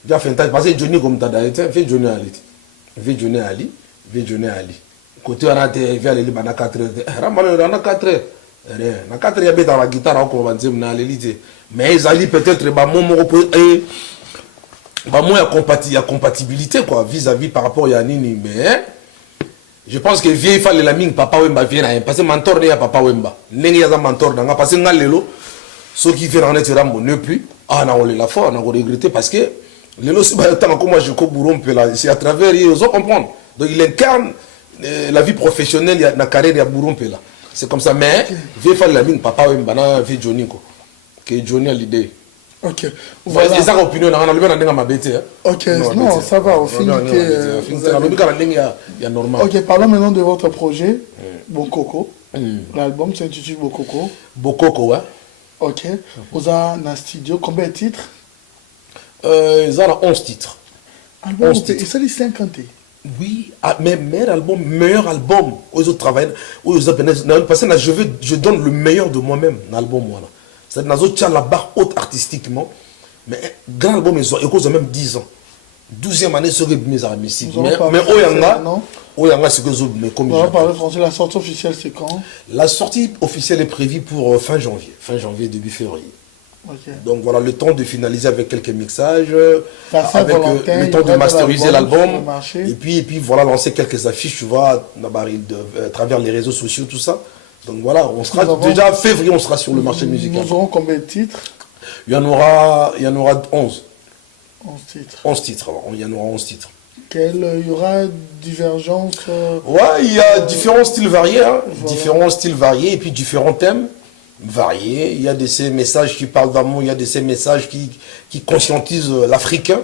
Via Fentaki, parce que Johnny comme t'as été, fait Johnny Ali. Fait Johnny Ali, fait Johnny Ali. Côté on a été via les Libana 4 heures. Ramalo, on a 4 heures. Rien. Na 4 heures, il y a dans la guitare, on va dire, na l'élite. Mais ils allaient peut-être, bah, mon bah, moi, il y a compatibilité, quoi, vis-à-vis par rapport à Yanini. Mais, je pense que vieille fallait la mine, papa Wemba vient, parce que mentor n'est papa Wemba. N'est pas mentor, parce que Ngalelo, ceux qui viennent en être Rambo ne plus. Ah, on a la foi, on a regretté parce que Lelo, moi, je c'est à travers, ils ont comprendre. Donc, il incarne la vie professionnelle, la carrière, il y a Bourompela. C'est comme ça, mais, vieille fallait la mine, papa Wemba, vieille Johnny, quoi. Que Johnny a l'idée. Ok. Voilà. C'est ça opinion, on a ma bête. Ok, non, ça va, au final. Ok, parlons maintenant de votre projet, Bokoko. L'album s'intitule Bokoko. Bokoko, ouais. Ok. Vous avez un studio, combien de titres? Ils ont 11 titres. Album, et ça, les 50. Oui, mais meilleur album. Aux autres travailleurs, parce que je donne le meilleur de moi-même dans l'album. Voilà. C'est-à-dire que la barre haute artistiquement, mais grand album, ils ont même 10 ans. 12e année, c'est mes amis. Mais Oyanga, c'est que je comme on va parler français. La sortie officielle, c'est quand? La sortie officielle est prévue pour fin janvier, début février. Okay. Donc voilà, le temps de finaliser avec quelques mixages, avec le temps de masteriser l'album, et puis voilà, lancer quelques affiches, tu vois, à travers les réseaux sociaux, tout ça. Donc voilà, on sera déjà février, on sera sur le marché musical. Nous aurons combien de titres? Il y en aura 11. 11 titres. 11 titres, alors. Il y en aura 11 titres. Il y aura divergence. Ouais, il y a différents styles variés, hein. Voilà. Différents styles variés, et puis différents thèmes variés. Il y a de ces messages qui parlent d'amour, il y a de ces messages qui conscientisent l'Africain.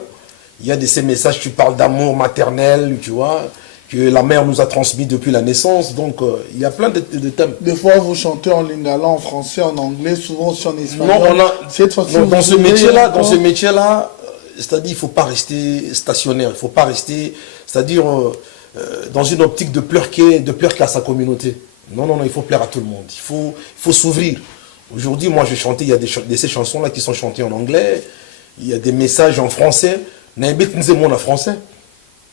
Il y a de ces messages qui parlent d'amour maternel, tu vois, que la mère nous a transmis depuis la naissance. Donc, il y a plein de thèmes. Des fois, vous chantez en lingala, en français, en anglais, souvent aussi en espagnol. Non, dans ce métier-là, c'est-à-dire il ne faut pas rester stationnaire, il ne faut pas rester, c'est-à-dire dans une optique de plaire qu'à sa communauté. Non, il faut plaire à tout le monde. Il faut s'ouvrir. Aujourd'hui, moi, je chantais, il y a de ces chansons-là qui sont chantées en anglais, il y a des messages en français. La français.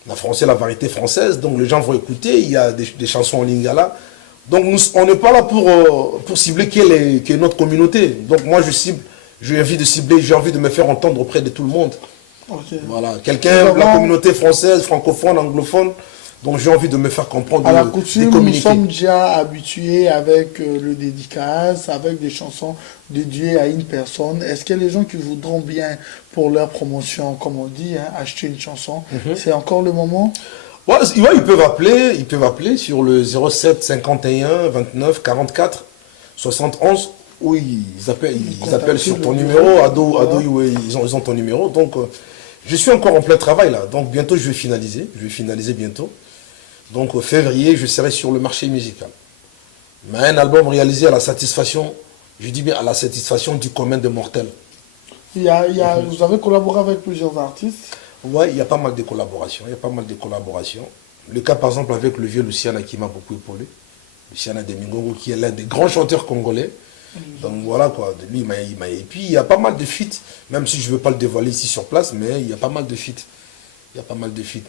La français, la variété française, donc les gens vont écouter, il y a des chansons en lingala. Donc on n'est pas là pour cibler quelle est notre communauté. Donc moi j'ai envie de cibler, j'ai envie de me faire entendre auprès de tout le monde. Okay. Voilà, quelqu'un de la communauté française, francophone, anglophone, donc j'ai envie de me faire comprendre. À la coutume, nous sommes déjà habitués avec le dédicace, avec des chansons dédiées à une personne. Est-ce que les gens qui voudront bien pour leur promotion, comme on dit, acheter une chanson, c'est encore le moment? Ouais, ils peuvent appeler sur le 07 51 29 44 71 où ils appellent sur ton numéro. Ado, ouais, ils ont ton numéro. Donc, je suis encore en plein travail là. Donc, bientôt, je vais finaliser. Je vais finaliser bientôt. Donc, au février, je serai sur le marché musical. Mais un album réalisé à la satisfaction, je dis bien à la satisfaction du commun des mortels. Vous avez collaboré avec plusieurs artistes. Ouais, il y a pas mal de collaborations. Le cas, par exemple, avec le vieux Luciana qui m'a beaucoup épaulé. Luciana Domingo, qui est l'un des grands chanteurs congolais. Donc voilà quoi, lui, et puis il y a pas mal de feats, même si je ne veux pas le dévoiler ici sur place, mais il y a pas mal de feats.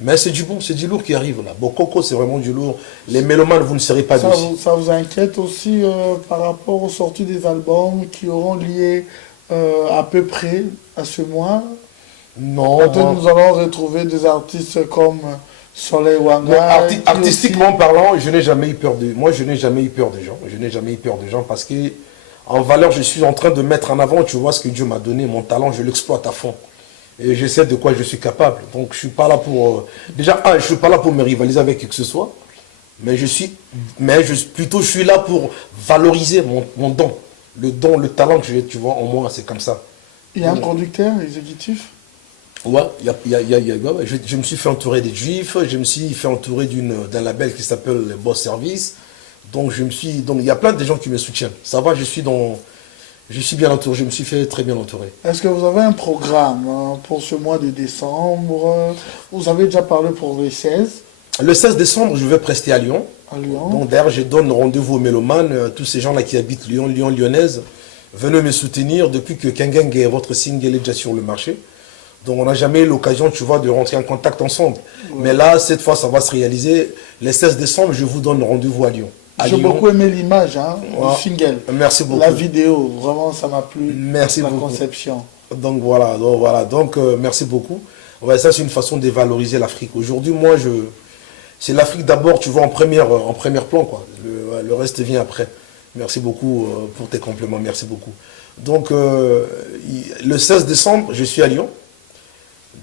Mais c'est du bon, c'est du lourd qui arrive là. Bon, Coco, c'est vraiment du lourd. Les mélomanes, vous ne serez pas déçus. Ça vous inquiète aussi par rapport aux sorties des albums qui auront lié à peu près à ce mois? Non. Peut-être nous allons retrouver des artistes comme Soleil Wanga. Artistiquement parlant, je n'ai jamais eu peur de. Moi, je n'ai jamais eu peur des gens. Je n'ai jamais eu peur des gens parce que, en valeur, je suis en train de mettre en avant, tu vois, ce que Dieu m'a donné, mon talent, je l'exploite à fond. Et je sais de quoi je suis capable. Donc, je suis pas là pour. Déjà, je suis pas là pour me rivaliser avec qui que ce soit. Mais je suis là pour valoriser mon don. Le talent que j'ai, tu vois, en moi, c'est comme ça. Il y a un producteur exécutif? Ouais, je me suis fait entourer des Juifs, je me suis fait entourer d'un label qui s'appelle le Boss Service. Donc il y a plein de gens qui me soutiennent. Ça va, je suis bien entouré, je me suis fait très bien entourer. Est-ce que vous avez un programme pour ce mois de décembre? Vous avez déjà parlé pour le 16. Le 16 décembre, je vais prester à Lyon. À Lyon. Donc d'ailleurs, je donne rendez-vous aux mélomanes, tous ces gens-là qui habitent Lyon, lyonnaise. Venez me soutenir depuis que Kengeng et votre single est déjà sur le marché. Donc on n'a jamais eu l'occasion, tu vois, de rentrer en contact ensemble. Ouais. Mais là, cette fois, ça va se réaliser. Le 16 décembre, je vous donne rendez-vous à Lyon. J'ai beaucoup aimé l'image du single. Merci beaucoup. La vidéo, vraiment, ça m'a plu. Merci beaucoup. La conception. Donc voilà. Donc merci beaucoup. Ouais, ça, c'est une façon de valoriser l'Afrique. Aujourd'hui, moi, c'est l'Afrique d'abord, tu vois, en premier plan, quoi. Le reste vient après. Merci beaucoup pour tes compliments. Merci beaucoup. Donc, le 16 décembre, je suis à Lyon.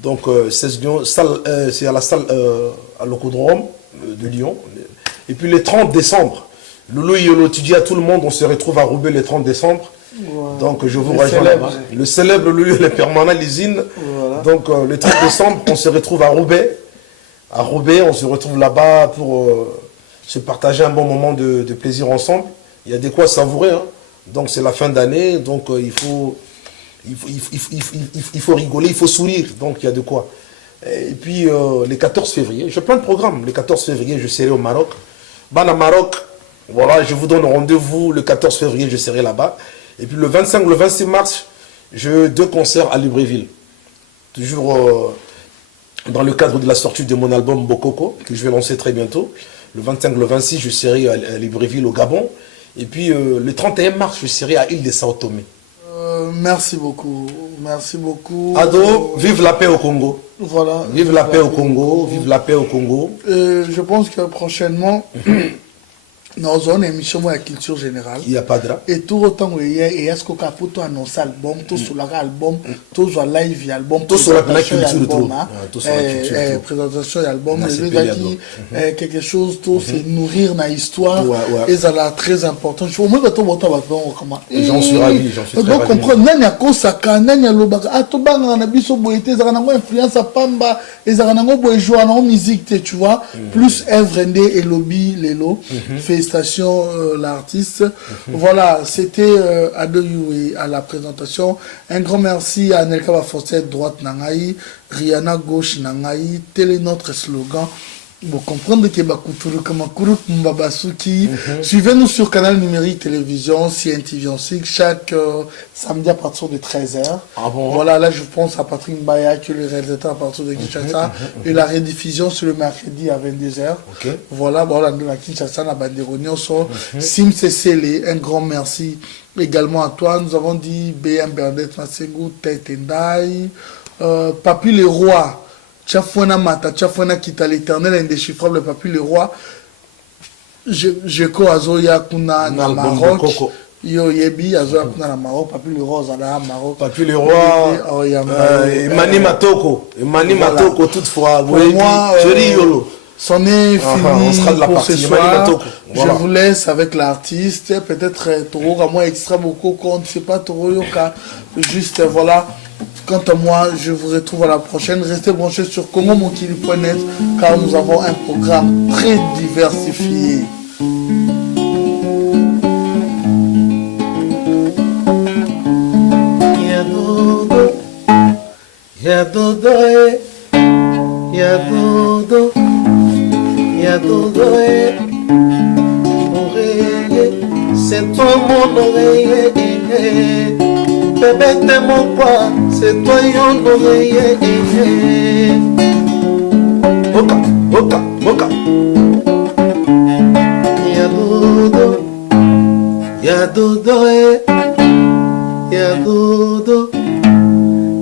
Donc, 16 Lyon, c'est à la salle à l'Ocodrome de Lyon. Et puis, le 30 décembre, Loulou Yolo, tu dis à tout le monde, on se retrouve à Roubaix le 30 décembre. Ouais. Donc, je vous rejoins là-bas. Le célèbre Loulou, le permanent, l'usine. Voilà. Donc, le 30 décembre, on se retrouve à Roubaix. À Roubaix, on se retrouve là-bas pour se partager un bon moment de plaisir ensemble. Il y a de quoi savourer. Hein. Donc, c'est la fin d'année. Donc, il faut rigoler, il faut sourire. Donc, il y a de quoi. Et puis, le 14 février, j'ai plein de programmes. Le 14 février, je serai au Maroc. Bana Maroc, voilà, je vous donne rendez-vous. Le 14 février, je serai là-bas. Et puis, le 25, le 26 mars, j'ai 2 concerts à Libreville. Toujours dans le cadre de la sortie de mon album Bokoko, que je vais lancer très bientôt. Le 25, le 26, je serai à Libreville, au Gabon. Et puis, le 31 mars, je serai à Île de Sao Tomé. Merci beaucoup. Merci beaucoup. Ado, vive la paix au Congo. Voilà. Vive la paix au Congo. Vive la paix au Congo. Je pense que prochainement, nous avons une émission de la culture générale. Il n'y a pas de rap. Et tout autant que hier, et est-ce qu'on a pu annoncer l'album, tout sur l'album, tout sur la live album, tout sur la culture album, présentation album, quelque chose, tout c'est nourrir dans l'histoire, et ça là très important. Je vois même que tout le monde j'en suis ravi, j'en suis très ravi. Donc comprendre, nanya kosaka, nanya lobaka, atobanga na biso boité, ça n'a pas influence à Pamba, et ça n'a pas jouer en musique, tu vois, plus œuvre et lobby, lelo, félicitations l'artiste. Voilà, c'était Ado Youi à la présentation. Un grand merci à Nelka Bafossé, droite Nangaï, Rihanna gauche Nangaï, tel est notre slogan. Vous comprenez que Bakuturu Kamakuru Mbabasuki. Suivez-nous sur Canal Numérique Télévision, CNTV chaque samedi à partir de 13h. Ah bon? Voilà, là je pense à Patrick Mbaya, qui est le réalisateur à partir de Kinshasa. Et la rediffusion sur le mercredi à 22h. Voilà, voilà, nous à Kinshasa, la Banderonion sur Sim Cecele. Un grand merci également à toi. Nous avons dit BM Bernadette Massengou, Tetendai, Papi le Roi. Tchafouana Mata, Tchafouana Kita, l'éternel indéchiffrable, Papi le Roi. Jeko Azoya Kuna na Maroc. Yo Yebi Azoya Kuna na Maroc. Papi le Roi Zala Maroc. Papi le Roi. Emani Matoko. Emani Matoko toutefois. Pour moi, Chéri Yolo. c'en est fini on sera de la pour partie. ce soir. Voilà. Je vous laisse avec l'artiste. Peut-être Toro, à moi, extra beaucoup compte. C'est pas Toro Yoka. Juste, voilà. Quant à moi, je vous retrouve à la prochaine. Restez branchés sur CongoMonkili.net car nous avons un programme très diversifié. Ya dodo, oreiller, c'est toi mon oreiller, bébé t'es mon quoi, c'est toi mon oreiller, boca, boca, boca. Ya dodo, ya dodo,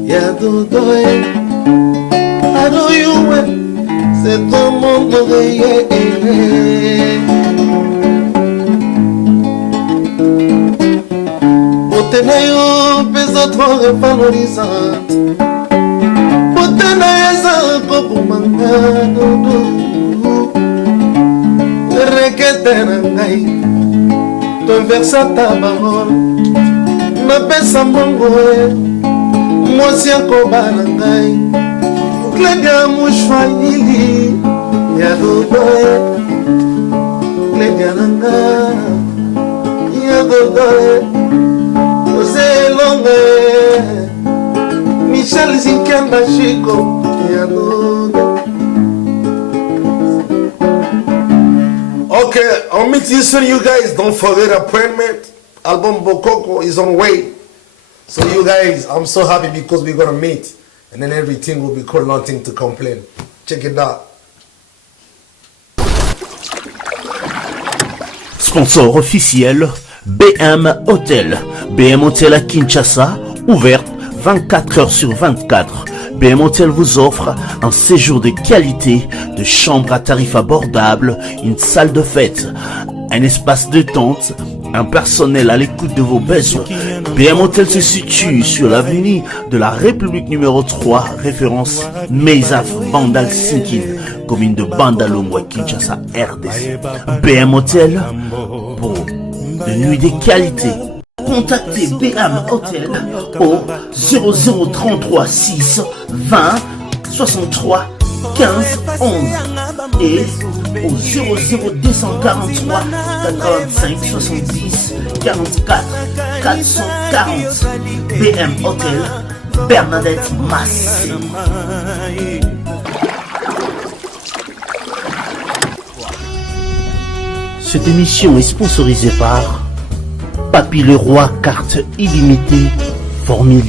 ya dodo. Adoyoué, c'est ton monde oreiller. Potenayo, pesa trop revalorisante. Potenayo, ça pour mangado. Requete nangai, ton versa ta parole. Ma pesa mongoé. Moi si akoba na ngai Kledia mushwahili ya dodoe Kledia na ngai ya dodoe Jose Longe Michel Zinkanda Chico ya dodoe. Okay, I'll meet you soon, you guys. Don't forget appointment. Album Bokoko is on way. So you guys, I'm so happy because we're gonna meet and then everything will be cool, nothing to complain. Check it out. Sponsor officiel, BM Hotel. BM Hotel à Kinshasa, ouverte 24 heures sur 24. BM Hotel vous offre un séjour de qualité, de chambres à tarifs abordables, une salle de fête, un espace de détente, un personnel à l'écoute de vos besoins. BM Hotel se situe sur l'avenue de la République numéro 3, référence Meizaf Bandal Sinkin, commune de Bandalongwa, Kinshasa, RDC. BM Hotel pour de nuits de qualité. Contactez BM Hotel au 0033 6 20 63 15 11 et au 00243 85 70 44 440. BM Hotel, Bernadette Massé. Cette émission est sponsorisée par Papy Leroy, carte illimitée, formule